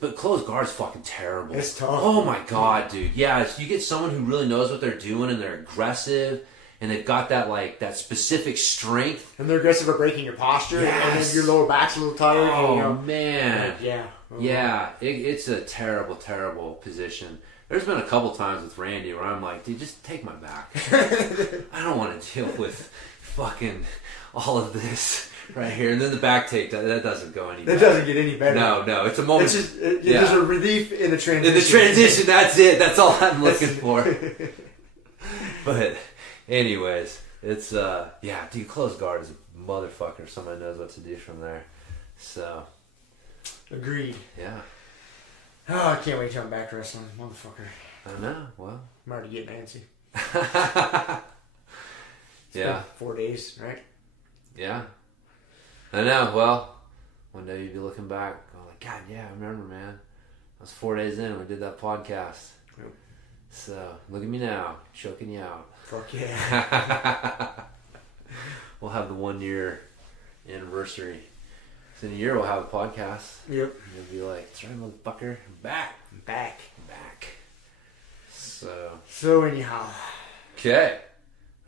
But closed guard's fucking terrible. It's tough. Oh my god, dude. Yeah, you get someone who really knows what they're doing and they're aggressive and they've got that specific strength. And they're aggressive at breaking your posture. Yes. And then your lower back's a little tired. Oh, and, you know, man. Yeah. Yeah, it's a terrible, terrible position. There's been a couple times with Randy where I'm like, dude, just take my back. I don't want to deal with fucking all of this right here. And then the back take, that doesn't go any better. That doesn't get any better. No, it's a moment. It's just, there's a relief in the transition. In the transition, that's it. That's all I'm looking for. But anyways, it's, dude, closed guard is a motherfucker. Somebody knows what to do from there. So. Agreed. Yeah. Oh, I can't wait till I'm back to wrestling, motherfucker. I know. Well, I'm already getting antsy. Yeah. 4 days, right? Yeah. I know. Well, one day you'll be looking back, going like, God, yeah, I remember, man. I was 4 days in. We did that podcast. Yep. So look at me now, choking you out. Fuck yeah. We'll have the 1 year anniversary. So in a year we'll have a podcast. Yep. And you'll be like, that's right, motherfucker. I'm back. So anyhow. Okay.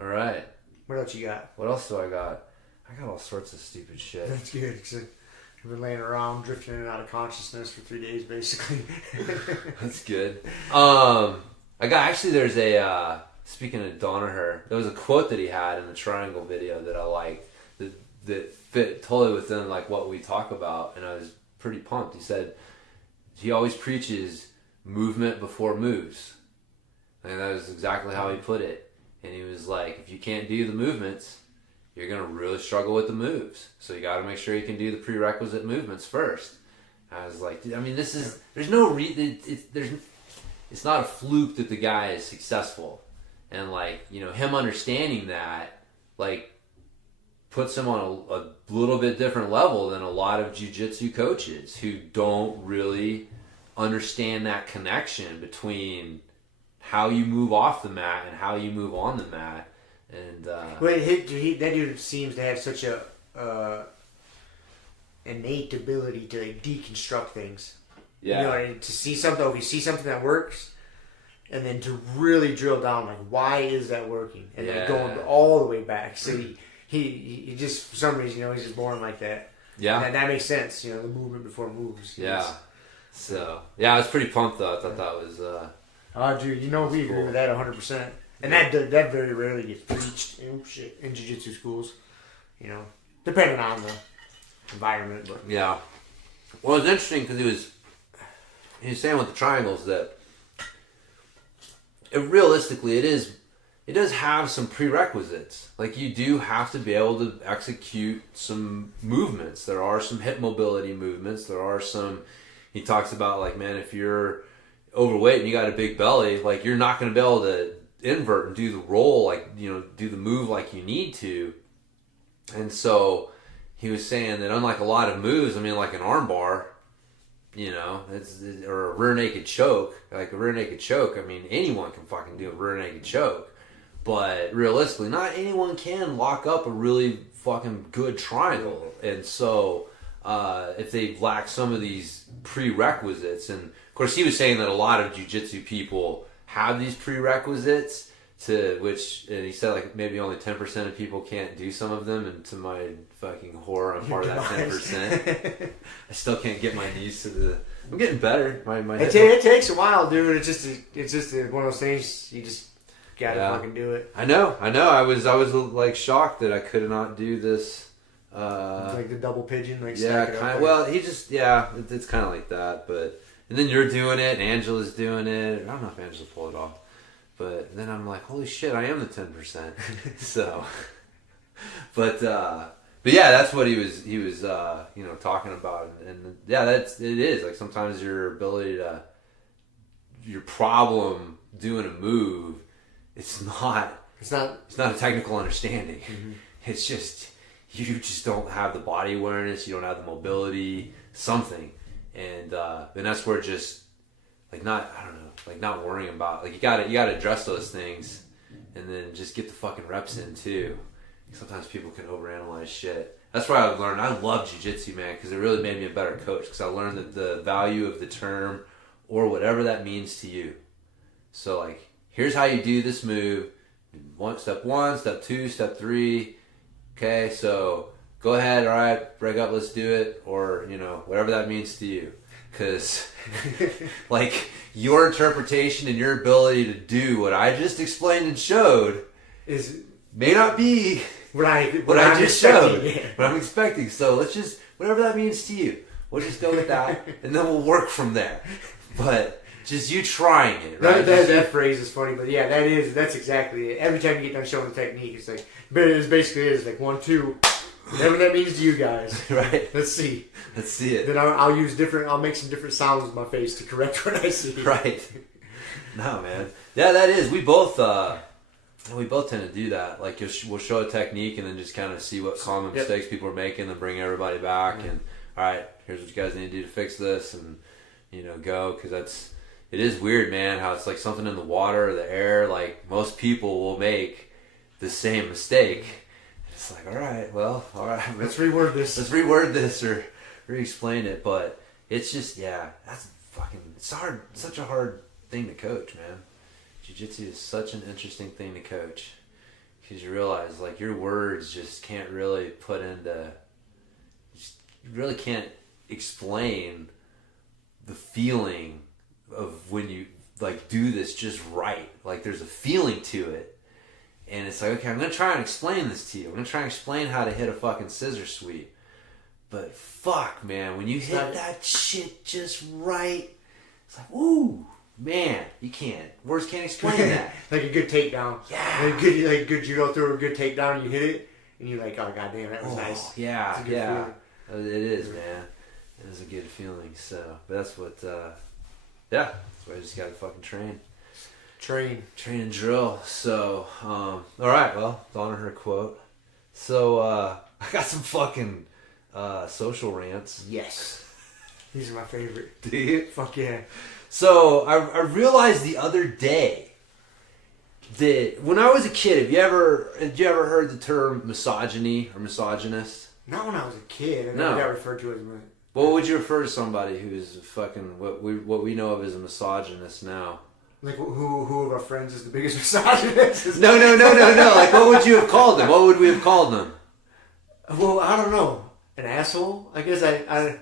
All right. What else you got? What else do I got? I got all sorts of stupid shit. That's good, because I've been laying around, drifting in and out of consciousness for 3 days, basically. That's good. There's a, speaking of Danaher, there was a quote that he had in the Triangle video that I liked, that fit totally within like what we talk about, and I was pretty pumped. He said, he always preaches movement before moves. And that was exactly how he put it. And he was like, if you can't do the movements, you're going to really struggle with the moves. So you got to make sure you can do the prerequisite movements first. I was like, I mean, this is, there's no it's not a fluke that the guy is successful. And like, you know, him understanding that, like, puts him on a little bit different level than a lot of jiu-jitsu coaches who don't really understand that connection between how you move off the mat and how you move on the mat. And that dude seems to have such a innate ability to like deconstruct things. Yeah. You know, and to see something, if you see something that works, and then to really drill down, like, why is that working? And like going all the way back. So he just, for some reason, you know, he's just born like that. Yeah. And that makes sense, you know, the movement before moves. Yeah. So yeah, I was pretty pumped though. I thought that was. Dude, you know we agree cool. with that 100%. And that very rarely gets preached in jiu-jitsu schools. You know, depending on the environment. But Yeah. Well, it's interesting because he was saying with the triangles that realistically it does have some prerequisites. Like you do have to be able to execute some movements. There are some hip mobility movements. There are some. He talks about like, man, if you're overweight and you got a big belly, like you're not going to be able to invert and do the roll, like, you know, do the move like you need to. And so he was saying that unlike a lot of moves, I mean, like an arm bar, you know, or a rear naked choke, like a rear naked choke, I mean, anyone can fucking do a rear naked choke. But realistically, not anyone can lock up a really fucking good triangle. And so if they lack some of these prerequisites, and of course he was saying that a lot of jiu-jitsu people have these prerequisites, to which, and he said like maybe only 10% of people can't do some of them, and to my fucking horror, I'm part of that 10%. I still can't get my knees to the. I'm getting better. My it takes a while, dude. It's just one of those things you just gotta fucking do it. I know. I was like shocked that I could not do this. Like the double pigeon, like yeah, kind of. Well, he just it's kind of like that, but and then you're doing it, and Angela's doing it. I don't know if Angela pulled it off, but then I'm like, holy shit, I am the 10%. So, but yeah, that's what he was you know, talking about, and yeah, it is like sometimes your ability to your problem doing a move, it's not a technical understanding. Mm-hmm. It's just. You just don't have the body awareness. You don't have the mobility, something, and that's where just like not worrying about, like you gotta address those things, and then just get the fucking reps in too. Sometimes people can overanalyze shit. That's why I learned. I love jiu-jitsu, man, because it really made me a better coach. Because I learned that the value of the term, or whatever that means to you. So like, here's how you do this move: step 1, step 2, step 3. Okay, so go ahead, all right, break up, let's do it, or, you know, whatever that means to you. Because, like, your interpretation and your ability to do what I just explained and showed may not be what I just showed, what I'm expecting. So let's just, whatever that means to you, we'll just go with that, and then we'll work from there. But just you trying it, right? That phrase is funny, but yeah, that's exactly it. Every time you get done showing the technique, it's like, but it basically is like 1, 2, whatever that means to you guys. Right. Let's see it. Then I'll make some different sounds with my face to correct what I see. Right. No, man. Yeah, that is. We both tend to do that. Like we'll show a technique and then just kind of see what common mistakes people are making, and bring everybody back, and all right, here's what you guys need to do to fix this, and you know, go, because it is weird, man, how it's like something in the water or the air. Like most people will make the same mistake. It's like, all right, let's reword this or re-explain it. But it's just, that's fucking, it's hard. It's such a hard thing to coach, man. Jiu-jitsu is such an interesting thing to coach, because you realize like your words just can't really you really can't explain the feeling of when you like do this just right. Like there's a feeling to it. And it's like, okay, I'm going to try and explain this to you. I'm going to try and explain how to hit a fucking scissor sweep. But fuck, man, when you hit that shit just right, it's like, woo, man, you can't. Words can't explain that. Like a good takedown. Yeah. Like good, you go through a good takedown and you hit it, and you're like, oh, goddamn, that was nice. Yeah, it's a good feeling. It is, man. It is a good feeling. So, but that's what, that's why I just got to fucking train and drill. So, all right, well, to honor her quote. So, I got some fucking social rants. Yes. These are my favorite. Do you? Fuck yeah. So, I realized the other day that when I was a kid, had you ever heard the term misogyny or misogynist? Not when I was a kid. I never got referred to as a... What would you refer to somebody who's fucking what we know of as a misogynist now? Like who of our friends is the biggest misogynist? No. Like what would you have called them? What would we have called them? Well, I don't know. An asshole? I guess I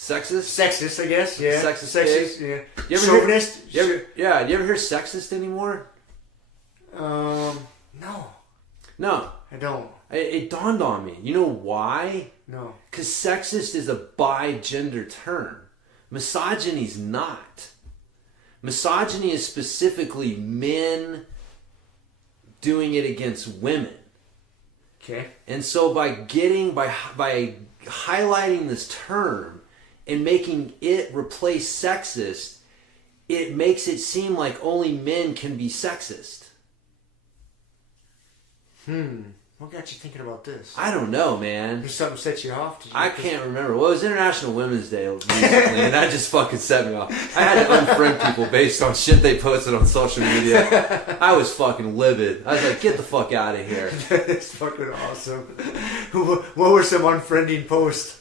Sexist, I guess. Yeah. Sexist. Yeah. You ever Chauvinist. Do you ever hear sexist anymore? No. No. I don't. It dawned on me. You know why? No. Because sexist is a bi-gender term. Misogyny's not. Misogyny is specifically men doing it against women. Okay. And so by highlighting this term and making it replace sexist, it makes it seem like only men can be sexist. What got you thinking about this? I don't know, man. Did something set you off? I can't remember. Well, it was International Women's Day recently, and that just fucking set me off. I had to unfriend people based on shit they posted on social media. I was fucking livid. I was like, get the fuck out of here. That's fucking awesome. What were some unfriending posts?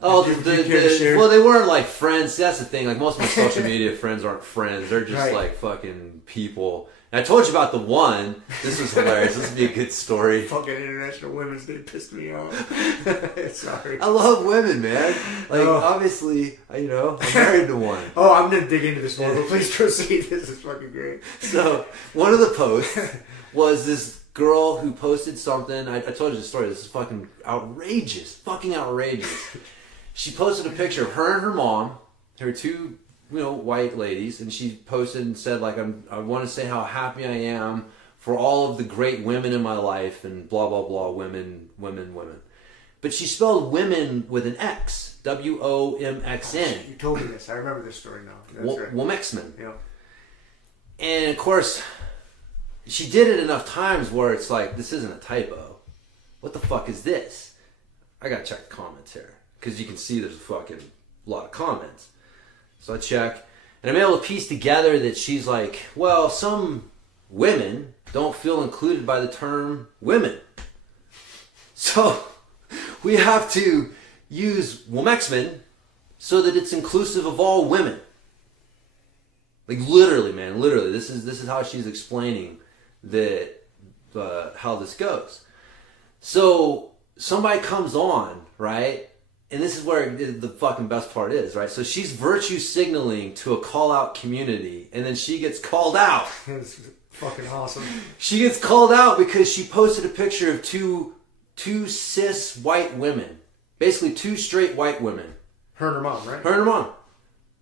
Oh, well, they weren't like friends. That's the thing. Like, most of my social media friends aren't friends. They're just like fucking people. And I told you about the one. This was hilarious. This would be a good story. Fucking International Women's Day pissed me off. Sorry. I love women, man. Like, obviously, I'm married to one. Oh, I'm going to dig into this more, but please proceed. This is fucking great. So, one of the posts was this girl who posted something. I told you the story. This is fucking outrageous. Fucking outrageous. She posted a picture of her and her mom, her two white ladies, and she posted and said, like, I want to say how happy I am for all of the great women in my life, and blah, blah, blah, women. But she spelled women with an X, WOMXN. You told me this. I remember this story now. That's right. Womexman. Yeah. And, of course, she did it enough times where it's like, this isn't a typo. What the fuck is this? I gotta check the comments here, because you can see there's a fucking lot of comments. So I check, and I'm able to piece together that she's like, well, some women don't feel included by the term women. So we have to use Womexman so that it's inclusive of all women. Like, literally, man, literally. This is how she's explaining that how this goes. So somebody comes on, right? And this is where the fucking best part is, right? So she's virtue signaling to a call-out community, and then she gets called out. That's fucking awesome. She gets called out because she posted a picture of two cis white women. Basically, two straight white women. Her and her mom, right? Her and her mom.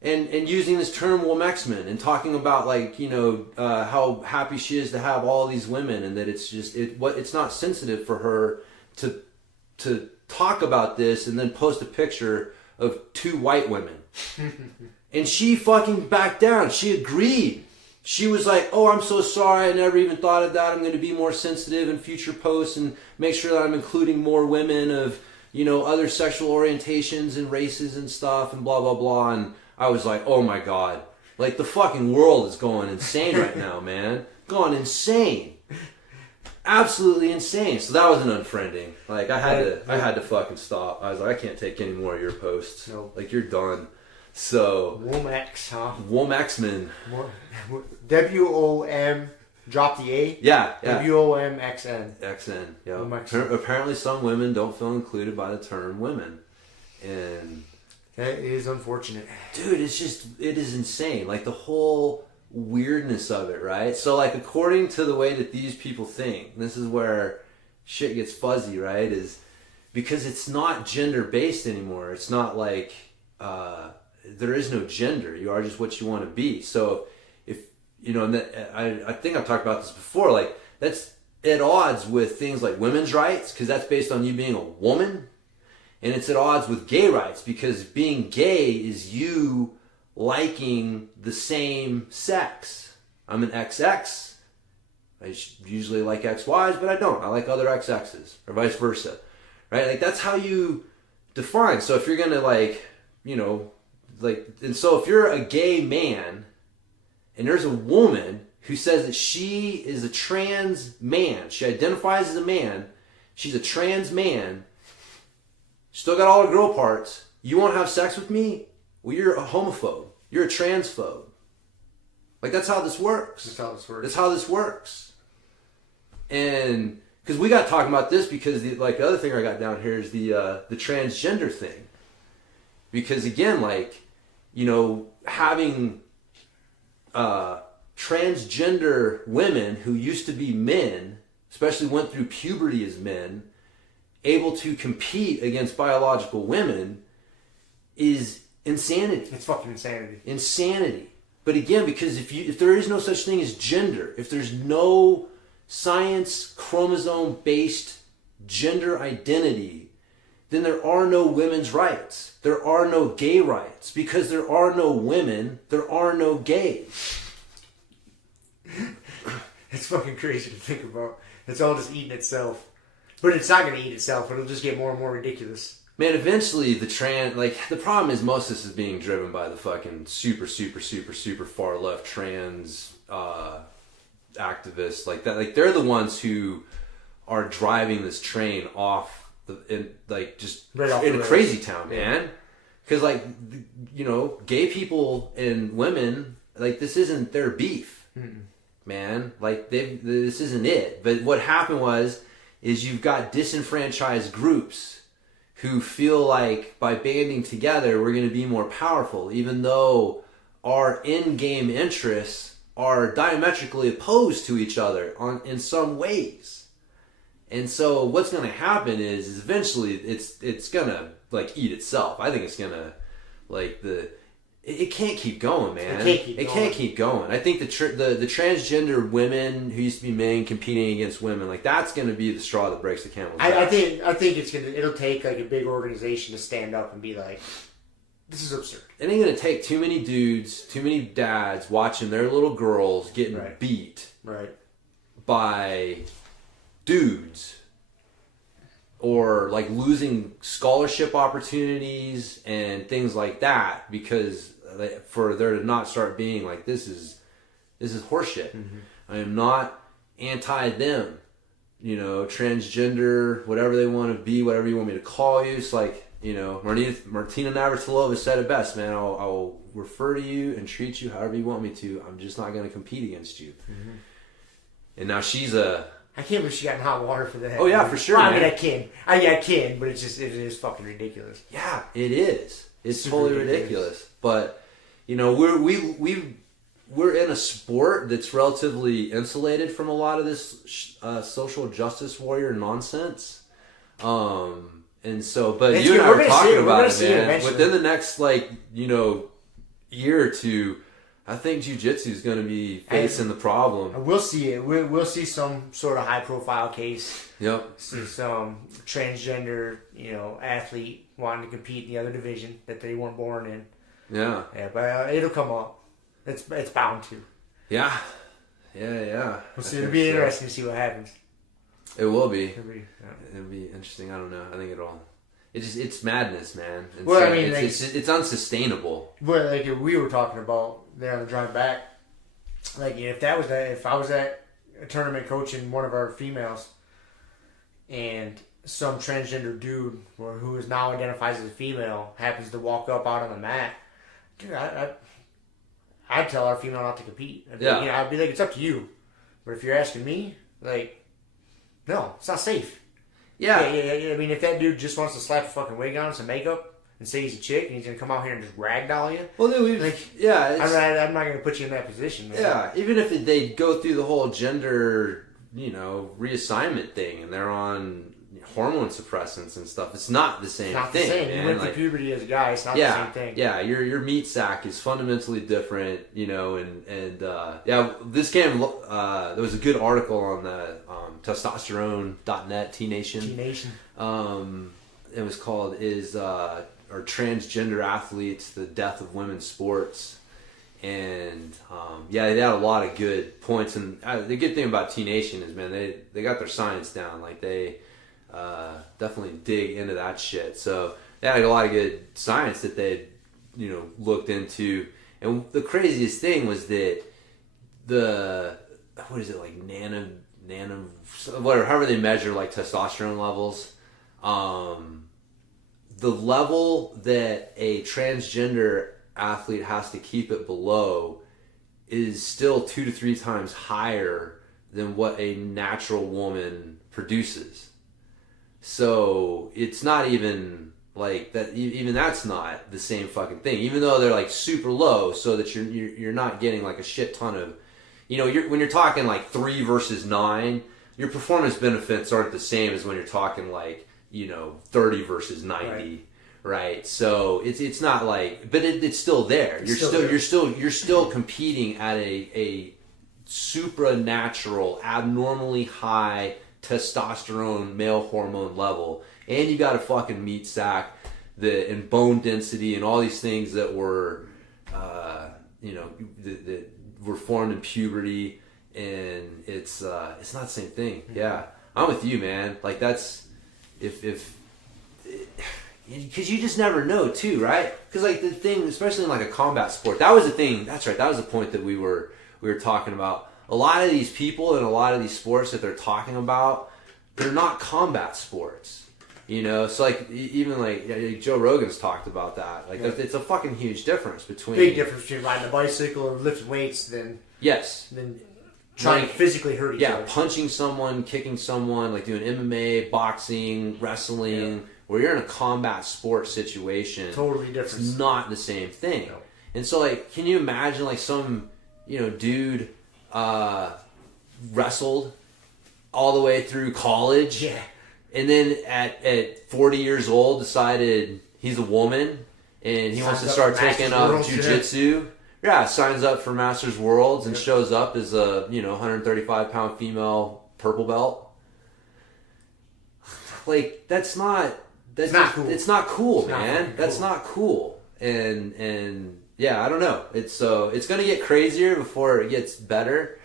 And using this term Womexman, and talking about, like, how happy she is to have all these women, and that it's just, it's not sensitive for her to talk about this and then post a picture of two white women. And she fucking backed down. She agreed. She was like, oh, I'm so sorry. I never even thought of that. I'm going to be more sensitive in future posts and make sure that I'm including more women of, other sexual orientations and races and stuff and blah, blah, blah. And I was like, oh my God. Like, the fucking world is going insane right now, man. Going insane. Absolutely insane. So that was an unfriending. Like, I had to fucking stop. I was like, I can't take any more of your posts. No. Like, you're done. So Womex, huh? Womexman. WOM. Drop the A. Yeah. WOMXN. XN. Yeah. Womexman. Apparently, some women don't feel included by the term women, and that is unfortunate. Dude, it is insane. Like, the whole weirdness of it, right? So, like, according to the way that these people think, this is where shit gets fuzzy, right? Is because it's not gender based anymore. It's not like there is no gender. You are just what you want to be. So if and I think I've talked about this before. Like, that's at odds with things like women's rights, because that's based on you being a woman, and it's at odds with gay rights, because being gay is you liking the same sex. I'm an XX. I usually like XYs, but I don't. I like other XXs, or vice versa, right? Like, that's how you define. So if you're gonna and so if you're a gay man, and there's a woman who says that she is a trans man, she identifies as a man, she's a trans man, still got all her girl parts, you won't have sex with me? Well, you're a homophobe. You're a transphobe. Like, that's how this works. That's how this works. And because we got talking about this, because the other thing I got down here is the transgender thing. because again, like, having transgender women who used to be men, especially went through puberty as men, able to compete against biological women is insanity. It's fucking insanity. Insanity. But again, because if there is no such thing as gender, if there's no science chromosome-based gender identity, then there are no women's rights. There are no gay rights. Because there are no women, there are no gays. It's fucking crazy to think about. It's all just eating itself. But it's not going to eat itself. It'll just get more and more ridiculous. Man, eventually the problem is most of this is being driven by the fucking super far left trans activists like that. Like, they're the ones who are driving this train off in a crazy town, man. Because, like, gay people and women, like, this isn't their beef, man. Like, this isn't it. But what happened is you've got disenfranchised groups who feel like by banding together we're going to be more powerful, even though our in-game interests are diametrically opposed to each other in some ways. And so what's going to happen is eventually it's going to, like, eat itself. I think it's going to, like, it can't keep going, man. It can't keep going. I think the transgender women who used to be men competing against women, like, that's going to be the straw that breaks the camel's back. I think it'll take, like, a big organization to stand up and be like, this is absurd. It ain't going to take too many dudes, too many dads watching their little girls getting beat by dudes, or, like, losing scholarship opportunities and things like that, because for there to not start being like, this is horseshit. I am not anti them, transgender, whatever they want to be, whatever you want me to call you. It's like, Martina Navratilova said it best, man. I'll refer to you and treat you however you want me to. I'm just not going to compete against you. And now I can't believe she got in hot water for that. Oh yeah, for sure. Well, I mean, I can, but it is fucking ridiculous. Yeah, it is. It's Super totally ridiculous. But we're in a sport that's relatively insulated from a lot of this social justice warrior nonsense. And so, but you and I were talking about it, man. Within the next, year or two, I think jiu-jitsu is going to be facing the problem. We'll see it. We'll see some sort of high-profile case. Yep. Some transgender, athlete wanting to compete in the other division that they weren't born in. Yeah. Yeah, but it'll come up. It's bound to. Yeah. Yeah. We'll see. It'll be interesting to see what happens. It will be. It'll be interesting. I don't know. I think it's madness, man. It's unsustainable. Well, like we were talking about there on the drive back, like if I was at a tournament coaching one of our females, and some transgender dude who is now identifies as a female happens to walk up out on the mat, dude, I'd tell our female not to compete. I'd be like, it's up to you. But if you're asking me, like, no, it's not safe. Yeah. I mean, if that dude just wants to slap a fucking wig on, some makeup, and say he's a chick, and he's gonna come out here and just ragdoll you. Well, dude, I'm not gonna put you in that position. Man. Yeah, even if they go through the whole gender, reassignment thing, and they're on hormone suppressants and stuff, it's not the same thing. It's not the same. Man. You went through puberty as a guy. It's not the same thing. Yeah, your meat sack is fundamentally different, this came. There was a good article on the testosterone.net, T Nation. It was called "Are Transgender Athletes the Death of Women's Sports?" And they had a lot of good points. And the good thing about T Nation is, man, they got their science down. Like, they definitely dig into that shit. So they had a lot of good science that they looked into. And the craziest thing was that nano whatever, however they measure, like, testosterone levels, the level that a transgender athlete has to keep it below is still 2 to 3 times higher than what a natural woman produces. So it's not even Like that, even that's not the same fucking thing. Even though they're like super low, so that you're not getting like a shit ton of, when you're talking like 3 versus 9, your performance benefits aren't the same as when you're talking like 30 versus 90. Right, so it's not like, but it's still there. You're still competing at a supranatural, abnormally high testosterone male hormone level, and you got a fucking meat sack and bone density and all these things that were, that were formed in puberty, and it's not the same thing. Yeah, I'm with you, man. Like that's because you just never know too, right? Because like the thing, especially in like a combat sport, that was the thing. That's right. That was the point that we were talking about. A lot of these people and a lot of these sports that they're talking about, they're not combat sports. So like even like Joe Rogan's talked about that. Like it's a fucking huge difference between riding a bicycle or lifting weights than trying to like, physically hurt each other. Yeah, punching someone, kicking someone, like doing MMA, boxing, wrestling. Yeah. Where you're in a combat sport situation, totally different. It's not the same thing. No. And so, like, can you imagine, like, some, dude wrestled all the way through college, and then at 40 years old decided he's a woman and he wants to start taking up jiu-jitsu. Yeah, signs up for Masters Worlds and shows up as a 135-pound female purple belt. Like, that's not cool. It's not cool, man. That's not cool. And yeah, I don't know. It's gonna get crazier before it gets better,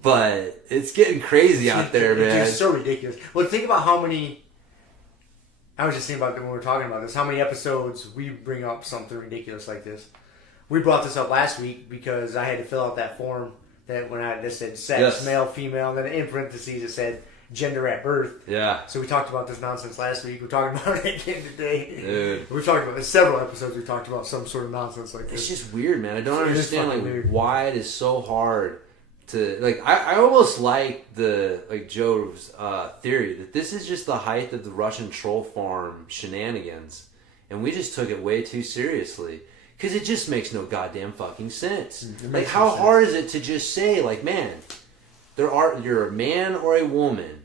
but it's getting crazy out there, man. It's so ridiculous. Well, think about how many. I was just thinking about when we were talking about this. How many episodes we bring up something ridiculous like this? We brought this up last week because I had to fill out that form that when I just said sex, male, female, and then in parentheses it said gender at birth. Yeah. So we talked about this nonsense last week. We're talking about it again today. Dude. We've talked about it. Several episodes we talked about some sort of nonsense like this. It's just weird, man. I don't understand why it is so hard to I almost like Joe's theory that this is just the height of the Russian troll farm shenanigans, and we just took it way too seriously. Because it just makes no goddamn fucking sense. Like, how hard is it to just say, like, man, you're a man or a woman,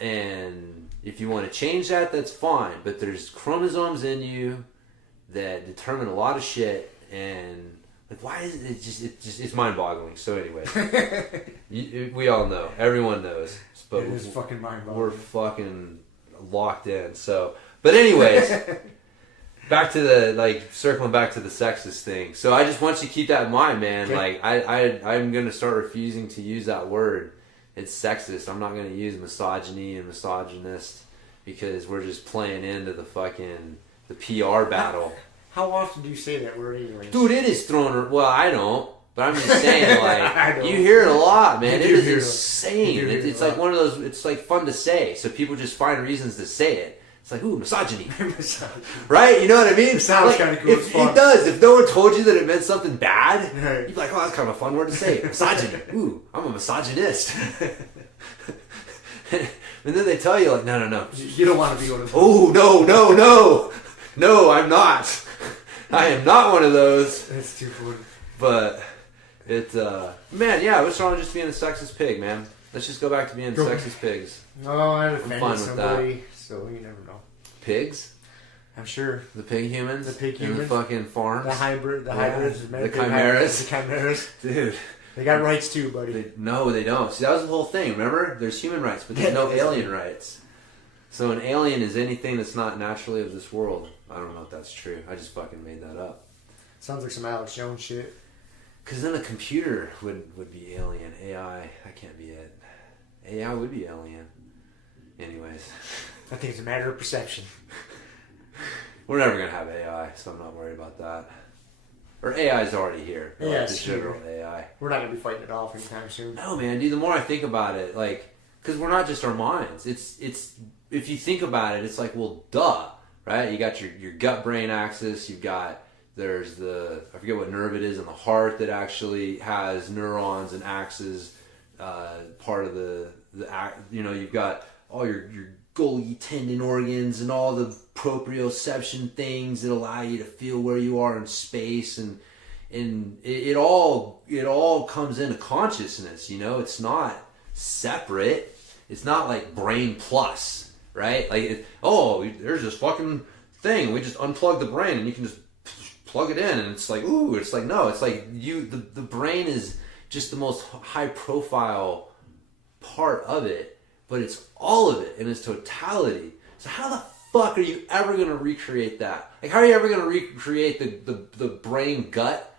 and if you want to change that, that's fine. But there's chromosomes in you that determine a lot of shit, and like, why is it just it's mind-boggling. So anyway, we all know, everyone knows, but it is fucking mind-boggling. We're fucking locked in. So, but anyways. Back to the, circling back to the sexist thing. So I just want you to keep that in mind, man. Okay. I'm going to start refusing to use that word. It's sexist. I'm not going to use misogyny and misogynist because we're just playing into the PR battle. How often do you say that word anyways? Dude, it is thrown... Well, I don't. But I'm just saying, you hear it a lot, man. It is insane. It's like one of those... It's, fun to say. So people just find reasons to say it. It's like, ooh, misogyny. Right? You know what I mean? It sounds kind of cool. It does. If no one told you that it meant something bad, you'd be like, oh, that's kind of a fun word to say. Misogyny. Ooh, I'm a misogynist. And then they tell you, no. You don't want to be one of those. Oh, no, I'm not. I am not one of those. That's too funny. But, what's wrong with just being a sexist pig, man? Let's just go back to being sexist pigs. No, I offended somebody. So you never know. Pigs? I'm sure. The pig humans? The pig humans. In the fucking farms? The hybrids. The chimeras. The chimeras. Dude. They got rights too, buddy. No, they don't. See, that was the whole thing. Remember? There's human rights, but there's no alien rights. So an alien is anything that's not naturally of this world. I don't know if that's true. I just fucking made that up. Sounds like some Alex Jones shit. Because then a computer would be alien. AI, that can't be it. AI would be alien. Anyways. I think it's a matter of perception. We're never going to have AI, so I'm not worried about that. Or AI's already here. Yeah, general AI. We're not going to be fighting it off anytime soon. No, man, dude, the more I think about it, because we're not just our minds. It's if you think about it, it's like, well, duh, right? You got your gut-brain axis, there's I forget what nerve it is in the heart that actually has neurons and axes, part of you've got all your Golgi tendon organs and all the proprioception things that allow you to feel where you are in space, and it all comes into consciousness. It's not separate. It's not like brain plus, right? Like there's this fucking thing. We just unplug the brain and you can just plug it in, and it's like ooh. It's like no. It's like the brain is just the most high profile part of it, but it's all of it in its totality. So how the fuck are you ever going to recreate that? Like, how are you ever going to recreate the brain gut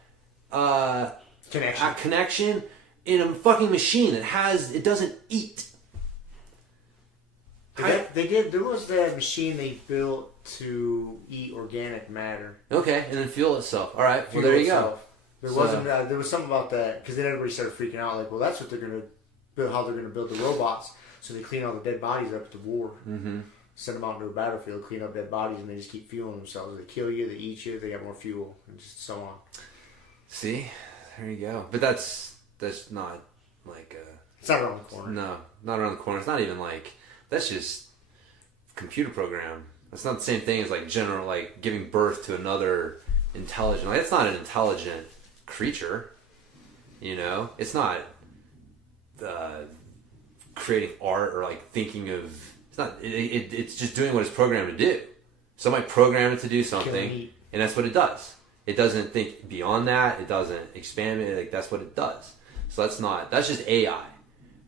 connection in a fucking machine it doesn't eat? There was that machine they built to eat organic matter. Okay, and then fuel itself. All right, well there you go. There was something about that, because then everybody started freaking out. Like, well, that's what they're gonna build. How they're gonna build the robots? So they clean all the dead bodies up at the war. Mm-hmm. Send them out into a battlefield, clean up dead bodies, and they just keep fueling themselves. They kill you, they eat you, they got more fuel, and just so on. See, there you go. But that's not like it's not around the corner. No, not around the corner. It's not even like that's just computer program. That's not the same thing as like general like giving birth to another intelligent. Like, it's not an intelligent creature. It's not creating art or like thinking of. It's not. It's just doing what it's programmed to do. Somebody programmed it to do something, and that's what it does. It doesn't think beyond that. It doesn't expand it. Like, that's what it does. So that's just AI,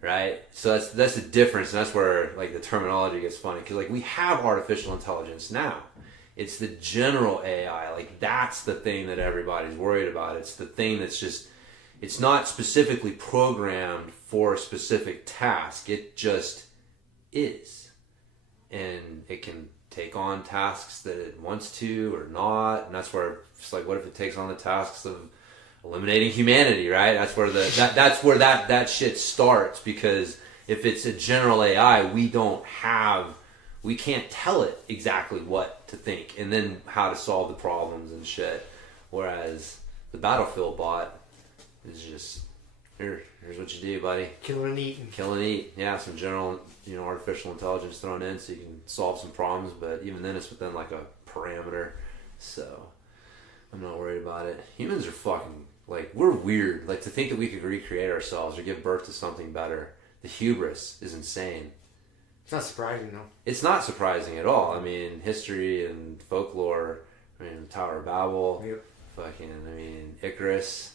right? So that's the difference, and that's where like the terminology gets funny, because like we have artificial intelligence now. It's the general AI. Like, that's the thing that everybody's worried about. It's the thing that's just. It's not specifically programmed for a specific task. It just is. And it can take on tasks that it wants to or not. And that's where it's like, what if it takes on the tasks of eliminating humanity, right? That's where that's where that shit starts, because if it's a general AI, we can't tell it exactly what to think and then how to solve the problems and shit. Whereas the Battlefield bot is just here's what you do, buddy. Kill and eat. Yeah, some general, artificial intelligence thrown in so you can solve some problems, but even then it's within like a parameter. So I'm not worried about it. Humans are fucking like, we're weird. Like, to think that we could recreate ourselves or give birth to something better. The hubris is insane. It's not surprising though. It's not surprising at all. I mean, history and folklore. Tower of Babel. Yep. Icarus.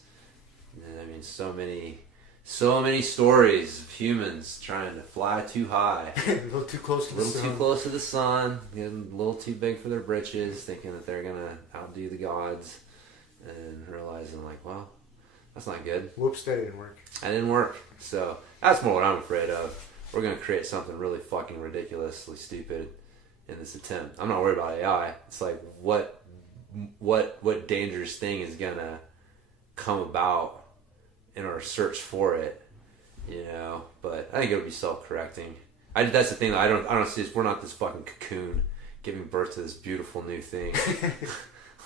So many stories of humans trying to fly too high. a little too close to the sun. Getting a little too big for their britches, thinking that they're going to outdo the gods. And realizing, like, well, that's not good. Whoops, that didn't work. That didn't work. So that's more what I'm afraid of. We're going to create something really fucking ridiculously stupid in this attempt. I'm not worried about AI. It's like, what dangerous thing is going to come about in our search for it, but I think it'll be self-correcting. That's the thing. I don't see this. We're not this fucking cocoon giving birth to this beautiful new thing.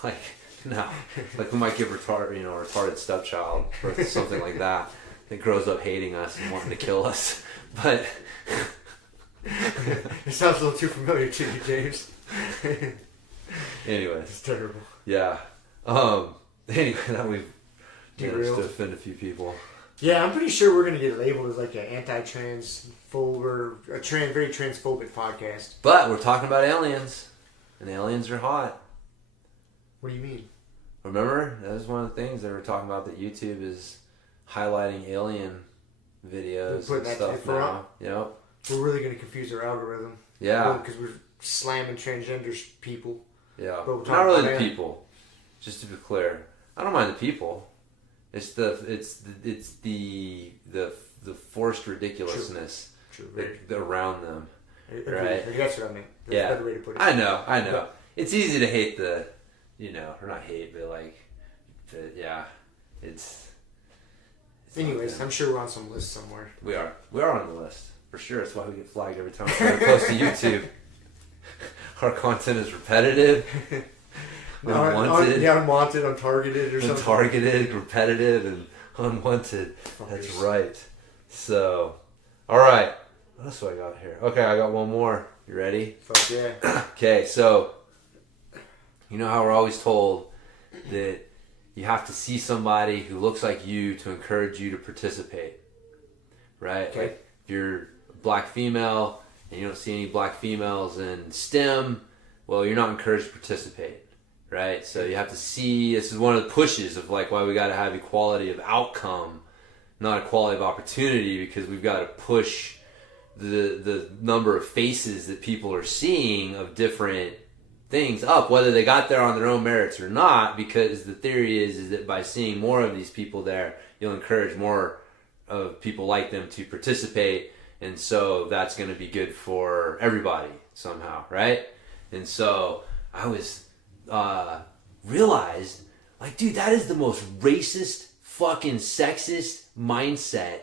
Like, no, like we might give a retarded stepchild birth to something like that grows up hating us and wanting to kill us. But it sounds a little too familiar to you, James. Anyways, it's terrible. Yeah. Anyway, that we've managed to offend a few people. Yeah, I'm pretty sure we're gonna get labeled as like an anti-transphobe, very transphobic podcast. But we're talking about aliens, and aliens are hot. What do you mean? Remember, that was one of the things they were talking about, that YouTube is highlighting alien videos and stuff now. Yep. We're really gonna confuse our algorithm. Yeah. Because we're slamming transgender people. Yeah. But not really the people. Just to be clear, I don't mind the people. It's the forced ridiculousness. True. Around them. Right. That's what I meant. That's a better way to put it. I know. But it's easy to hate or not hate, but like, it's anyways, I'm sure we're on some list somewhere. We are on the list for sure. That's why we get flagged every time we post to YouTube. Our content is repetitive. Unwanted, unwanted, untargeted, or something. Untargeted, repetitive, and unwanted. That's right. So, all right. What else do I got here? Okay, I got one more. You ready? Fuck yeah. Okay, so you know how we're always told that you have to see somebody who looks like you to encourage you to participate, right? Okay. Like if you're a black female and you don't see any black females in STEM, well, you're not encouraged to participate, right? So you have to see, this is one of the pushes of like why we got to have equality of outcome, not equality of opportunity, because we've got to push the number of faces that people are seeing of different things up, whether they got there on their own merits or not, because the theory is that by seeing more of these people there, you'll encourage more of people like them to participate, and so that's going to be good for everybody somehow, right? And so I was realized, like, dude, that is the most racist, fucking sexist mindset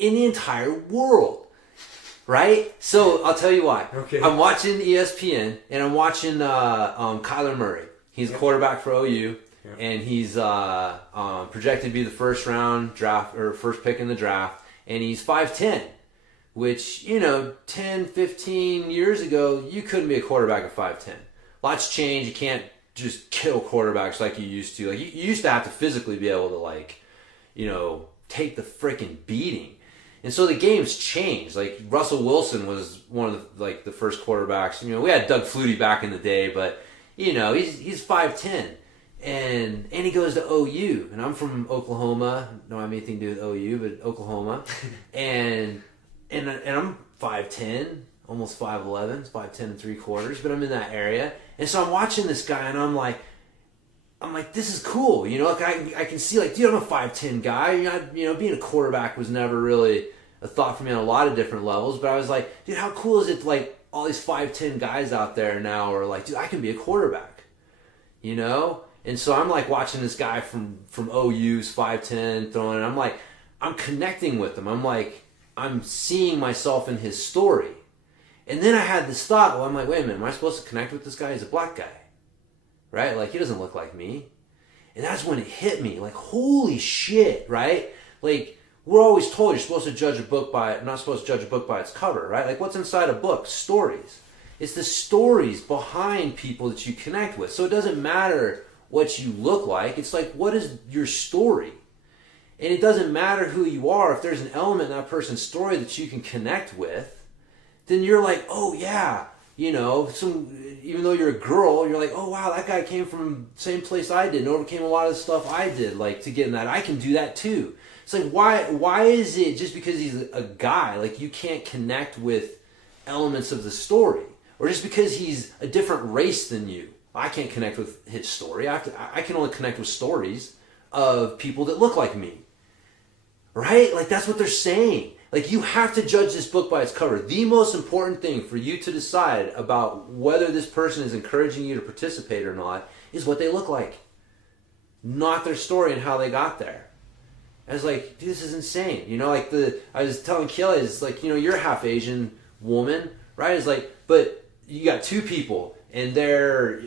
in the entire world. Right? So I'll tell you why. Okay. I'm watching ESPN and I'm watching Kyler Murray. He's a quarterback for OU, and he's projected to be the first round draft or first pick in the draft, and he's 5'10", which, 10, 15 years ago, you couldn't be a quarterback at 5'10". Lots changed. You can't just kill quarterbacks like you used to. Like you used to have to physically be able to take the freaking beating. And so the game's changed. Like Russell Wilson was one of the first quarterbacks. We had Doug Flutie back in the day, but he's 5'10", and he goes to OU, and I'm from Oklahoma. Don't have anything to do with OU, but Oklahoma, and I'm 5'10", almost 5'11", 5'10 and 3/4, but I'm in that area, and so I'm watching this guy, and I'm like, this is cool, like I can see, like, dude, I'm a 5'10" guy. Being a quarterback was never really a thought for me on a lot of different levels, but I was like, dude, how cool is it, like, all these 5'10" guys out there now are like, dude, I can be a quarterback, And so I'm like watching this guy from OU's 5'10" throwing, and I'm connecting with him. I'm seeing myself in his story. And then I had this thought, well, I'm like, wait a minute, am I supposed to connect with this guy? He's a black guy. Right? Like, he doesn't look like me. And that's when it hit me. Like, holy shit, right? Like, we're always told you're supposed to judge a book not supposed to judge a book by its cover, right? Like, what's inside a book? Stories. It's the stories behind people that you connect with. So it doesn't matter what you look like. It's like, what is your story? And it doesn't matter who you are. If there's an element in that person's story that you can connect with, then you're like, oh, yeah. Even though you're a girl, you're like, oh wow, that guy came from the same place I did and overcame a lot of the stuff I did, like, to get in that. I can do that too. It's like, why is it just because he's a guy, like, you can't connect with elements of the story? Or just because he's a different race than you, I can't connect with his story. I can only connect with stories of people that look like me. Right? Like, that's what they're saying. Like, you have to judge this book by its cover. The most important thing for you to decide about whether this person is encouraging you to participate or not is what they look like, not their story and how they got there. I was like, dude, this is insane. I was telling Kelly, it's like, you're a half Asian woman, right? It's like, but you got two people, and they're,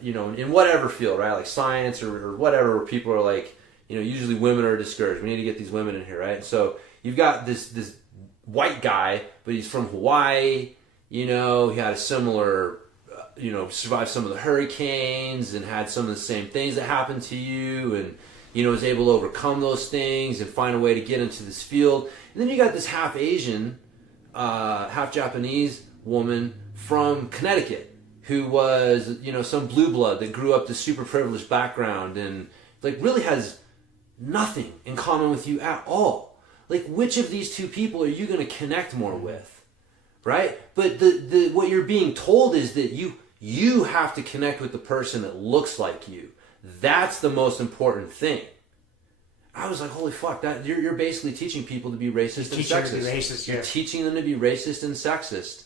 in whatever field, right? Like science or whatever, where people are like, usually women are discouraged. We need to get these women in here, right? And so you've got this white guy, but he's from Hawaii. He had a similar, survived some of the hurricanes and had some of the same things that happened to you, and was able to overcome those things and find a way to get into this field. And then you got this half Asian, half Japanese woman from Connecticut who was, some blue blood that grew up this super privileged background and like really has nothing in common with you at all. Like, which of these two people are you going to connect more with, right? But the what you're being told is that you have to connect with the person that looks like you. That's the most important thing. I was like, holy fuck, that you're basically teaching people to be racist and sexist. You're teaching them to be racist and sexist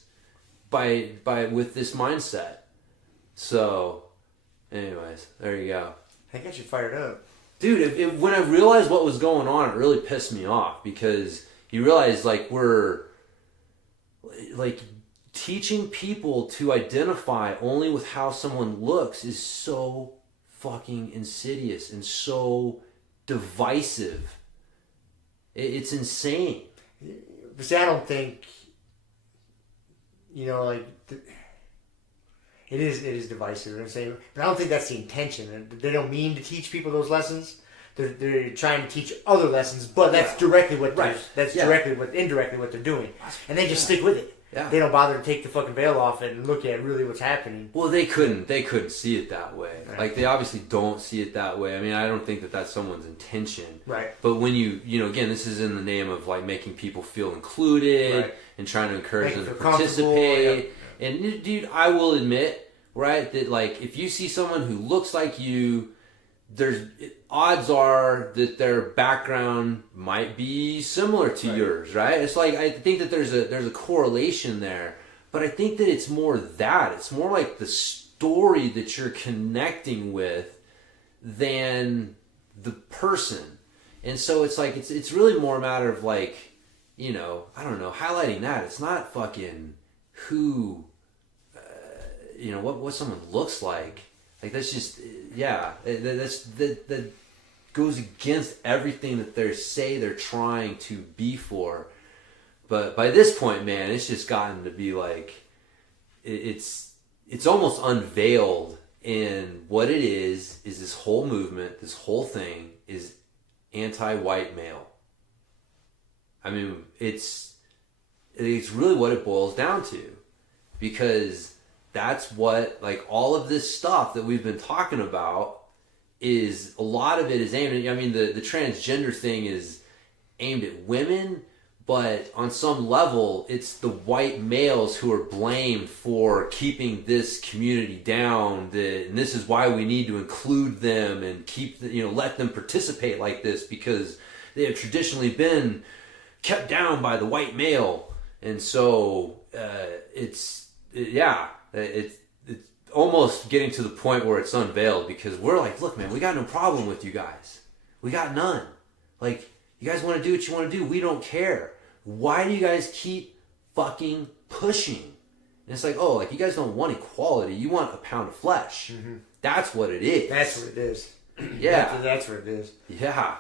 by with this mindset. So, anyways, there you go. I got you fired up. Dude, when I realized what was going on, it really pissed me off, because you realize, like, we're like teaching people to identify only with how someone looks is so fucking insidious and so divisive. It's insane. But see, I don't think you know, like it is divisive. I'm saying, but I don't think that's the intention. They don't mean to teach people those lessons. They're trying to teach other lessons, but that's directly what indirectly what they're doing, and they just stick with it. Yeah. They don't bother to take the fucking veil off and look at really what's happening. Well, they couldn't see it that way. Right. Like, they obviously don't see it that way. I mean, I don't think that that's someone's intention. Right. But when you know, again, this is in the name of, like, making people feel included and trying to encourage them to participate. Yeah. And, dude, I will admit, right, that, like, if you see someone who looks like you, odds are that their background might be similar to yours, right? It's like, I think that there's a correlation there, but I think that it's more that. It's more like the story that you're connecting with than the person. And so it's like, it's really more a matter of, like, you know, I don't know, highlighting that. It's not fucking who, you know, what someone looks like. Like, that's just, that goes against everything that they're trying to be for. But by this point, man, it's just gotten to be like, it's almost unveiled in what it is this whole movement, this whole thing is anti-white male. I mean, it's really what it boils down to, because that's what, like, all of this stuff that we've been talking about is, a lot of it is aimed at, I mean, the transgender thing is aimed at women, but on some level, it's the white males who are blamed for keeping this community down, and this is why we need to include them and let them participate like this, because they have traditionally been kept down by the white male. And so, it's almost getting to the point where it's unveiled, because we're like, look, man, we got no problem with you guys. We got none. Like, you guys want to do what you want to do. We don't care. Why do you guys keep fucking pushing? And it's like, oh, like, you guys don't want equality. You want a pound of flesh. Mm-hmm. That's what it is. That's what it is. Yeah. That's what it is. Yeah.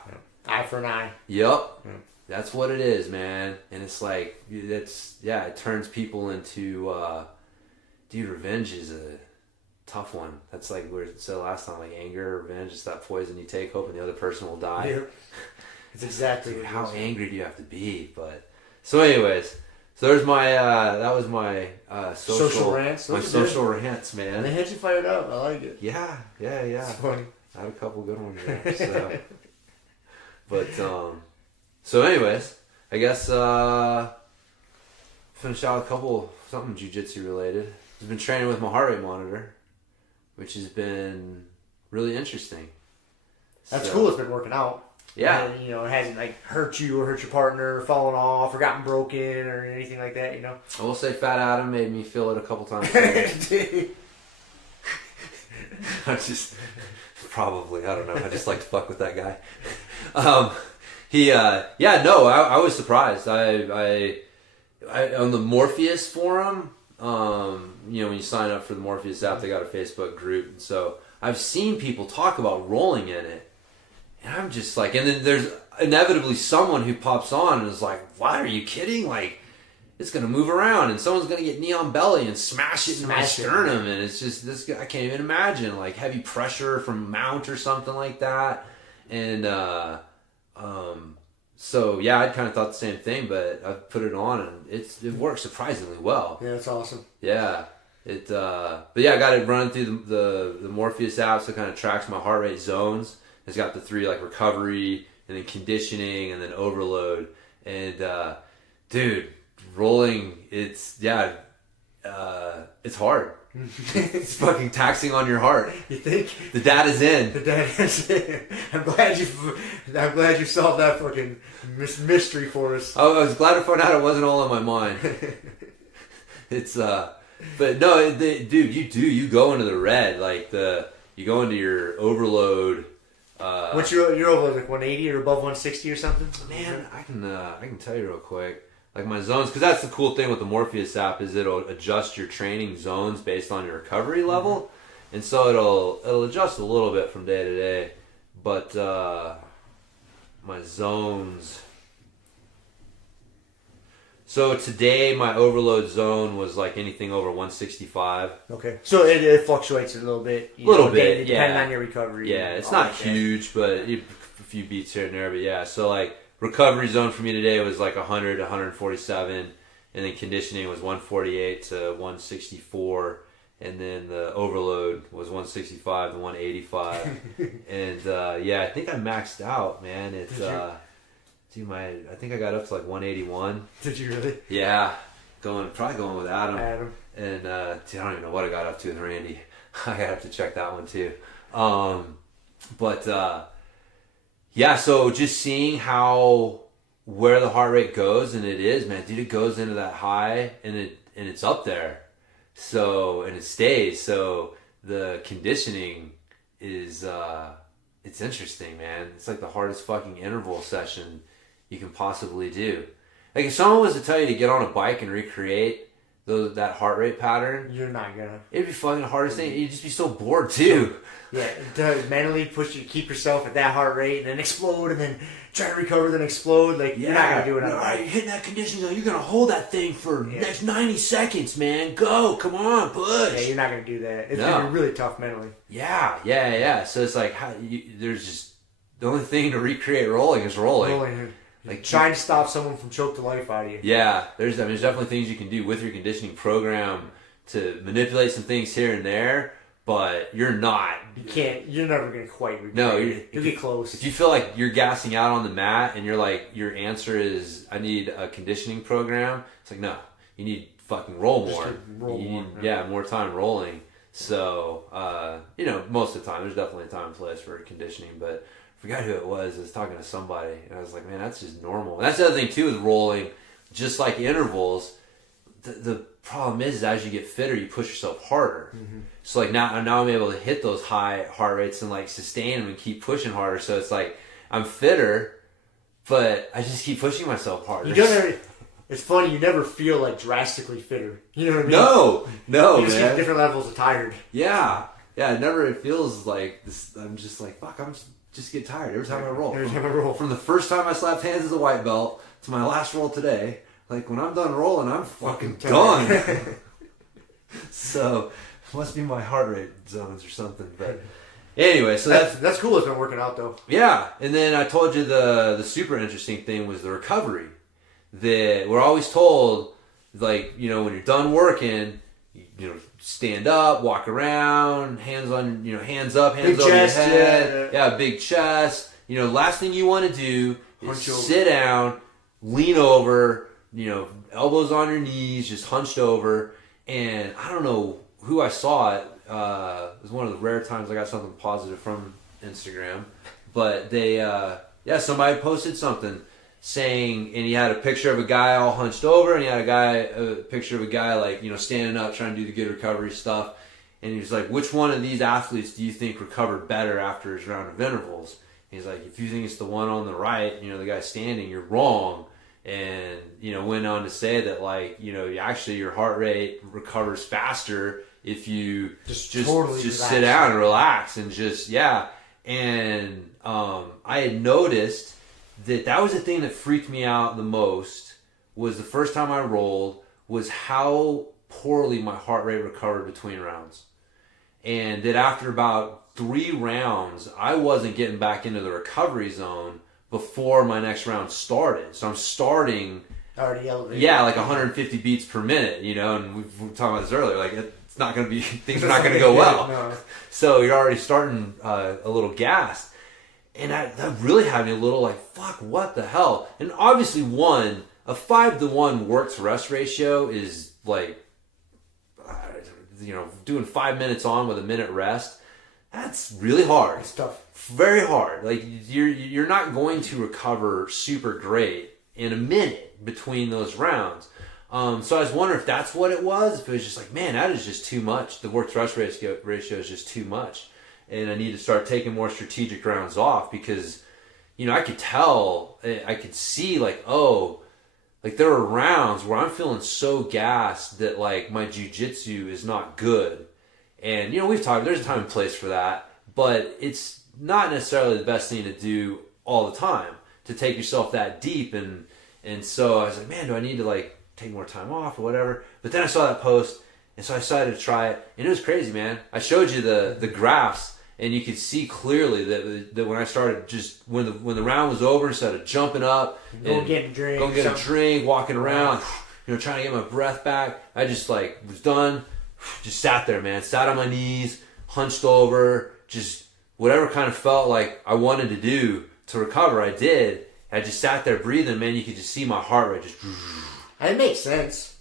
Eye for an eye. Yep. Yeah. That's what it is, man. And it's like, it turns people into, dude, revenge is a tough one. That's like we said last time, like, anger, revenge, it's that poison you take, hoping the other person will die. Yeah. It's exactly dude, how angry do you have to be? But so, anyways, so there's my that was my social rants. My social rants, man. They had you fired up. I like it. Yeah. It's funny. I had a couple good ones there. So. But so, anyways, I guess finish out something jiu-jitsu related. I've been training with my heart rate monitor, which has been really interesting. That's cool. It's been working out. Yeah. And, it hasn't, like, hurt you or hurt your partner, fallen off, or gotten broken or anything like that, I will say Fat Adam made me feel it a couple times. I just, probably, I don't know. I just like to fuck with that guy. I was surprised. I on the Morpheus forum, when you sign up for the Morpheus app, they got a Facebook group, and so I've seen people talk about rolling in it, and I'm just like, and then there's inevitably someone who pops on and is like, "What? Are you kidding? Like, it's gonna move around, and someone's gonna get knee on belly and smash it in my sternum, and it's just this. I can't even imagine, like, heavy pressure from mount or something like that, and so yeah, I kind of thought the same thing, but I put it on and it works surprisingly well. Yeah, it's awesome. Yeah, but yeah, I got it running through the Morpheus app, so it kind of tracks my heart rate zones. It's got the 3, like, recovery and then conditioning and then overload. And dude, rolling, it's hard. It's fucking taxing on your heart. You think? The data's in. The data's in. I'm glad you solved that fucking mystery for us. I was glad to find out it wasn't all in my mind. It's but no, dude, you go into the red, like you go into your overload. What's your overload, like 180 or above 160 or something? Man, I can tell you real quick. Like, my zones, because that's the cool thing with the Morpheus app, is it'll adjust your training zones based on your recovery level, mm-hmm. and so it'll adjust a little bit from day to day. But my zones. So today my overload zone was like anything over 165. Okay. So it fluctuates a little bit. A little bit, depending on your recovery. Yeah, it's not huge, but a few beats here and there. But yeah, so like recovery zone for me today was like 100 to 147, and then conditioning was 148 to 164, and then the overload was 165 to 185. And yeah, I think I maxed out, man. It's I think I got up to like 181. Did you really? Yeah, probably going with Adam. And dude, I don't even know what I got up to with Randy. I have to check that one too. Yeah, so just seeing where the heart rate goes, and it is, man, dude, it goes into that high, and it's up there. So, and it stays. So the conditioning is it's interesting, man. It's like the hardest fucking interval session you can possibly do. Like if someone was to tell you to get on a bike and recreate that heart rate pattern, you're not gonna. It'd be fucking the hardest thing. You'd just be so bored too. Yeah, to mentally push you to keep yourself at that heart rate and then explode and then try to recover, then explode. Like you're not gonna do it. All right, you're hitting that conditioning zone. You're gonna hold that thing for the next 90 seconds, man. Go, come on, push. Yeah, you're not gonna do that. It's gonna be really tough mentally. Yeah. So it's like there's just the only thing to recreate rolling is rolling. Like trying to stop someone from choke the life out of you. Yeah, there's definitely things you can do with your conditioning program to manipulate some things here and there, but you're not. You're never gonna quite recreate. No, you'll get close. If you feel like you're gassing out on the mat and you're like your answer is I need a conditioning program, it's like no, you need fucking roll more. More time rolling. So most of the time there's definitely a time and place for conditioning, but I forgot who it was. I was talking to somebody, and I was like, man, that's just normal. And that's the other thing, too, with rolling. Just like intervals, the problem is as you get fitter, you push yourself harder. Mm-hmm. So, like, now I'm able to hit those high heart rates and, like, sustain them and keep pushing harder. So, it's like I'm fitter, but I just keep pushing myself harder. It's funny, you never feel, like, drastically fitter. You know what I mean? No, you just get different levels of tired. Yeah, it feels like this. I'm just like, fuck, just get tired every time I roll. From the first time I slapped hands as a white belt to my last roll today, like when I'm done rolling, I'm fucking done. So, must be my heart rate zones or something. But anyway, so that's cool. It's been working out though. Yeah, and then I told you the super interesting thing was the recovery. That we're always told, like, when you're done working, stand up, walk around, hands on, hands up, hands over your head. Yeah, big chest. Last thing you want to do is sit down, lean over, elbows on your knees, just hunched over. And I don't know who I saw it. It was one of the rare times I got something positive from Instagram. But somebody posted something saying, and he had a picture of a guy all hunched over, and he had a picture of a guy like, standing up trying to do the good recovery stuff. And he was like, which one of these athletes do you think recovered better after his round of intervals? And he's like, if you think it's the one on the right, the guy standing, you're wrong. And, went on to say that, like, actually your heart rate recovers faster if you just sit down and relax and And I had noticed that was the thing that freaked me out the most. Was the first time I rolled was how poorly my heart rate recovered between rounds, and that after about 3 rounds I wasn't getting back into the recovery zone before my next round started. So I'm starting already elevated. Yeah, like 150 beats per minute, and we were talking about this earlier. Like it's not going to be things are not going to go well. No. So you're already starting a little gassed. And that really had me a little like, fuck, what the hell? And obviously, a 5-to-1 work-to-rest ratio is like, doing 5 minutes on with a minute rest. That's really hard. It's tough. Very hard. Like, you're not going to recover super great in a minute between those rounds. So I was wondering if that's what it was. If it was just like, man, that is just too much. The work-to-rest ratio is just too much. And I need to start taking more strategic rounds off because, I could tell, I could see like, like there are rounds where I'm feeling so gassed that like my jiu-jitsu is not good. And, we've talked, there's a time and place for that, but it's not necessarily the best thing to do all the time to take yourself that deep. And so I was like, man, do I need to like take more time off or whatever. But then I saw that post, and so I decided to try it, and it was crazy, man. I showed you the graphs, and you could see clearly that when I started, just when the round was over, instead of jumping up, go get a drink, walking around, trying to get my breath back, I just like was done, just sat there, man, sat on my knees, hunched over, just whatever kind of felt like I wanted to do to recover, I did. I just sat there breathing, man. You could just see my heart rate just. It makes sense.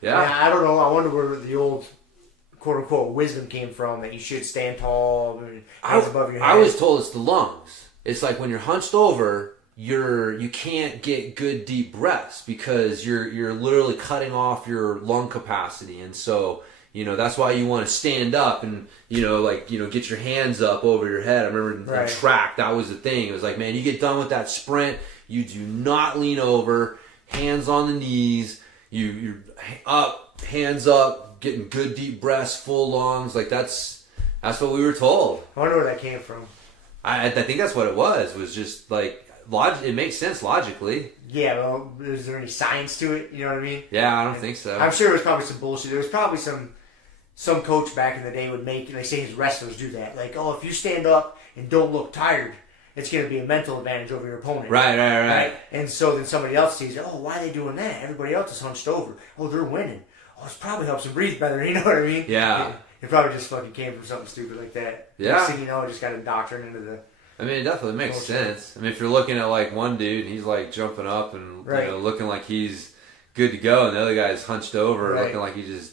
Yeah. I don't know. I wonder where the old quote unquote wisdom came from that you should stand tall, hands above your head. I was told it's the lungs. It's like when you're hunched over, you can't get good deep breaths because you're literally cutting off your lung capacity, and so. That's why you want to stand up and, get your hands up over your head. I remember in track, that was the thing. It was like, man, you get done with that sprint, you do not lean over, hands on the knees, you're up, hands up, getting good deep breaths, full lungs. Like, that's what we were told. I wonder where that came from. I think that's what it was just like, it makes sense logically. Yeah, well, is there any science to it? You know what I mean? Yeah, I don't think so. I'm sure it was probably some bullshit. There was probably some coach back in the day would make, they say his wrestlers do that. Like, if you stand up and don't look tired, it's going to be a mental advantage over your opponent. Right. And so then somebody else sees it. Why are they doing that? Everybody else is hunched over. They're winning. It probably helps them breathe better. You know what I mean? Yeah. It probably just fucking came from something stupid like that. Yeah. So, it just got indoctrinated into the... I mean, it definitely makes sense. I mean, if you're looking at like one dude and he's like jumping up and looking like he's good to go, and the other guy's hunched over, looking like he just,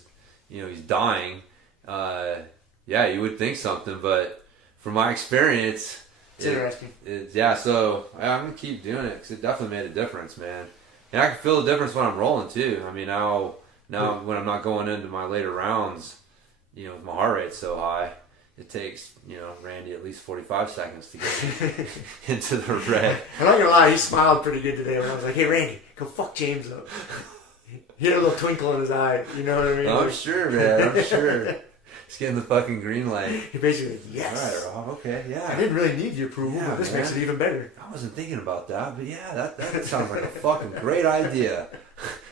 he's dying. Yeah, you would think something, but from my experience, it's interesting. So I'm gonna keep doing it because it definitely made a difference, man. And I can feel the difference when I'm rolling too. I mean, now when I'm not going into my later rounds, with my heart rate so high. It takes, Randy at least 45 seconds to get into the red. I'm not going to lie, he smiled pretty good today when I was like, hey, Randy, go fuck James up. He had a little twinkle in his eye, you know what I mean? I'm sure, man, I'm sure. He's getting the fucking green light. He basically, yes. All right, Rob, okay, yeah. I didn't really need the approval, but this makes it even better. I wasn't thinking about that, but yeah, that sounds like a fucking great idea.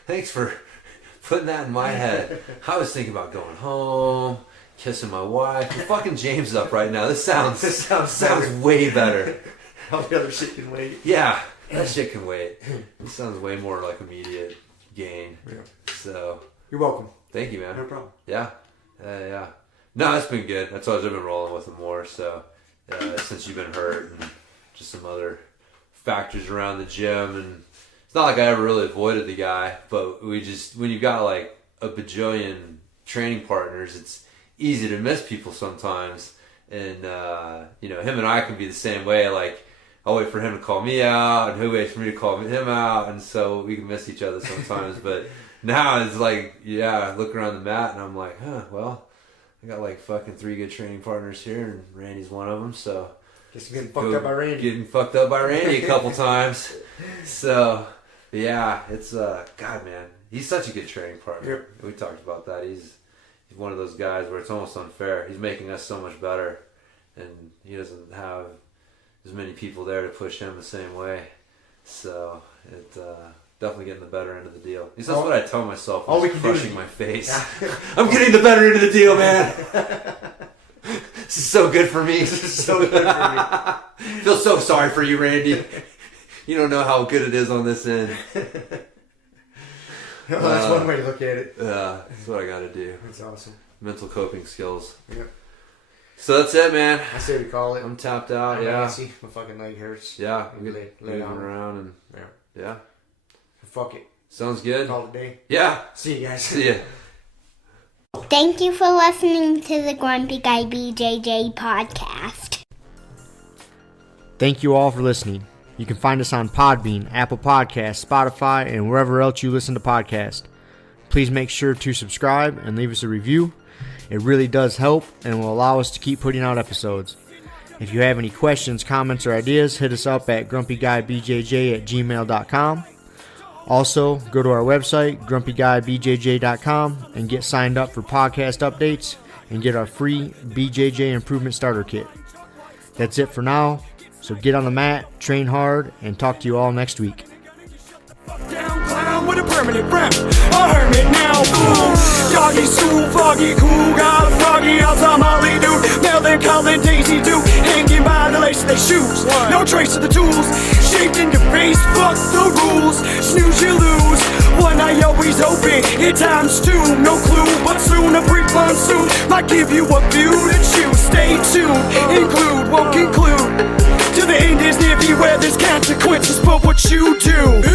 Thanks for putting that in my head. I was thinking about going home. Kissing my wife. I'm fucking James up right now. This sounds way better. All the other shit can wait. Yeah, that shit can wait. This sounds way more like immediate gain. Yeah. So you're welcome. Thank you, man. No problem. Yeah. Yeah. No, it's been good. That's always I've been rolling with him more. So since you've been hurt and just some other factors around the gym, and it's not like I ever really avoided the guy, but when you've got like a bajillion training partners, it's easy to miss people sometimes, and him and I can be the same way. Like, I'll wait for him to call me out, and he'll wait for me to call him out, and so we can miss each other sometimes. But now it's like, I look around the mat, and I'm like, well, I got like fucking 3 good training partners here, and Randy's one of them. So just getting fucked up by Randy a couple times. So yeah, it's God, man, he's such a good training partner. Yep. We talked about that. He's one of those guys where it's almost unfair. He's making us so much better, and he doesn't have as many people there to push him the same way. So it definitely getting the better end of the deal. At least that's what I tell myself. All we can crushing my face. I'm getting the better end of the deal, man. This is so good for me. This is so good for me. Feel so sorry for you, Randy. You don't know how good it is on this end. Well, that's one way to look at it. That's what I got to do. That's awesome. Mental coping skills. Yep. So that's it, man. I say we call it. I'm tapped out. Yeah. See, my fucking leg hurts. Yeah. Lay moving down around and yeah. Fuck it. Sounds good. Call it a day. Yeah. See you guys. See ya. Thank you for listening to the Grumpy Guy BJJ Podcast. Thank you all for listening. You can find us on Podbean, Apple Podcasts, Spotify, and wherever else you listen to podcasts. Please make sure to subscribe and leave us a review. It really does help and will allow us to keep putting out episodes. If you have any questions, comments, or ideas, hit us up at grumpyguybjj@gmail.com. Also, go to our website, grumpyguybjj.com, and get signed up for podcast updates and get our free BJJ Improvement Starter Kit. That's it for now. So get on the mat, train hard, and talk to you all next week. your friend, a hermit now, fool. Doggy stool, foggy cool, got a froggy outside Molly dude. Melancholy Daisy Duke, hanging by the lace of their shoes. No trace of the tools, shaped in your face, fuck the rules. Snooze, you lose. One eye always open, at times two, no clue, but soon a brief monsoon might give you a view to choose. Stay tuned, include, won't conclude. To the end is near, beware there's consequences for what you do.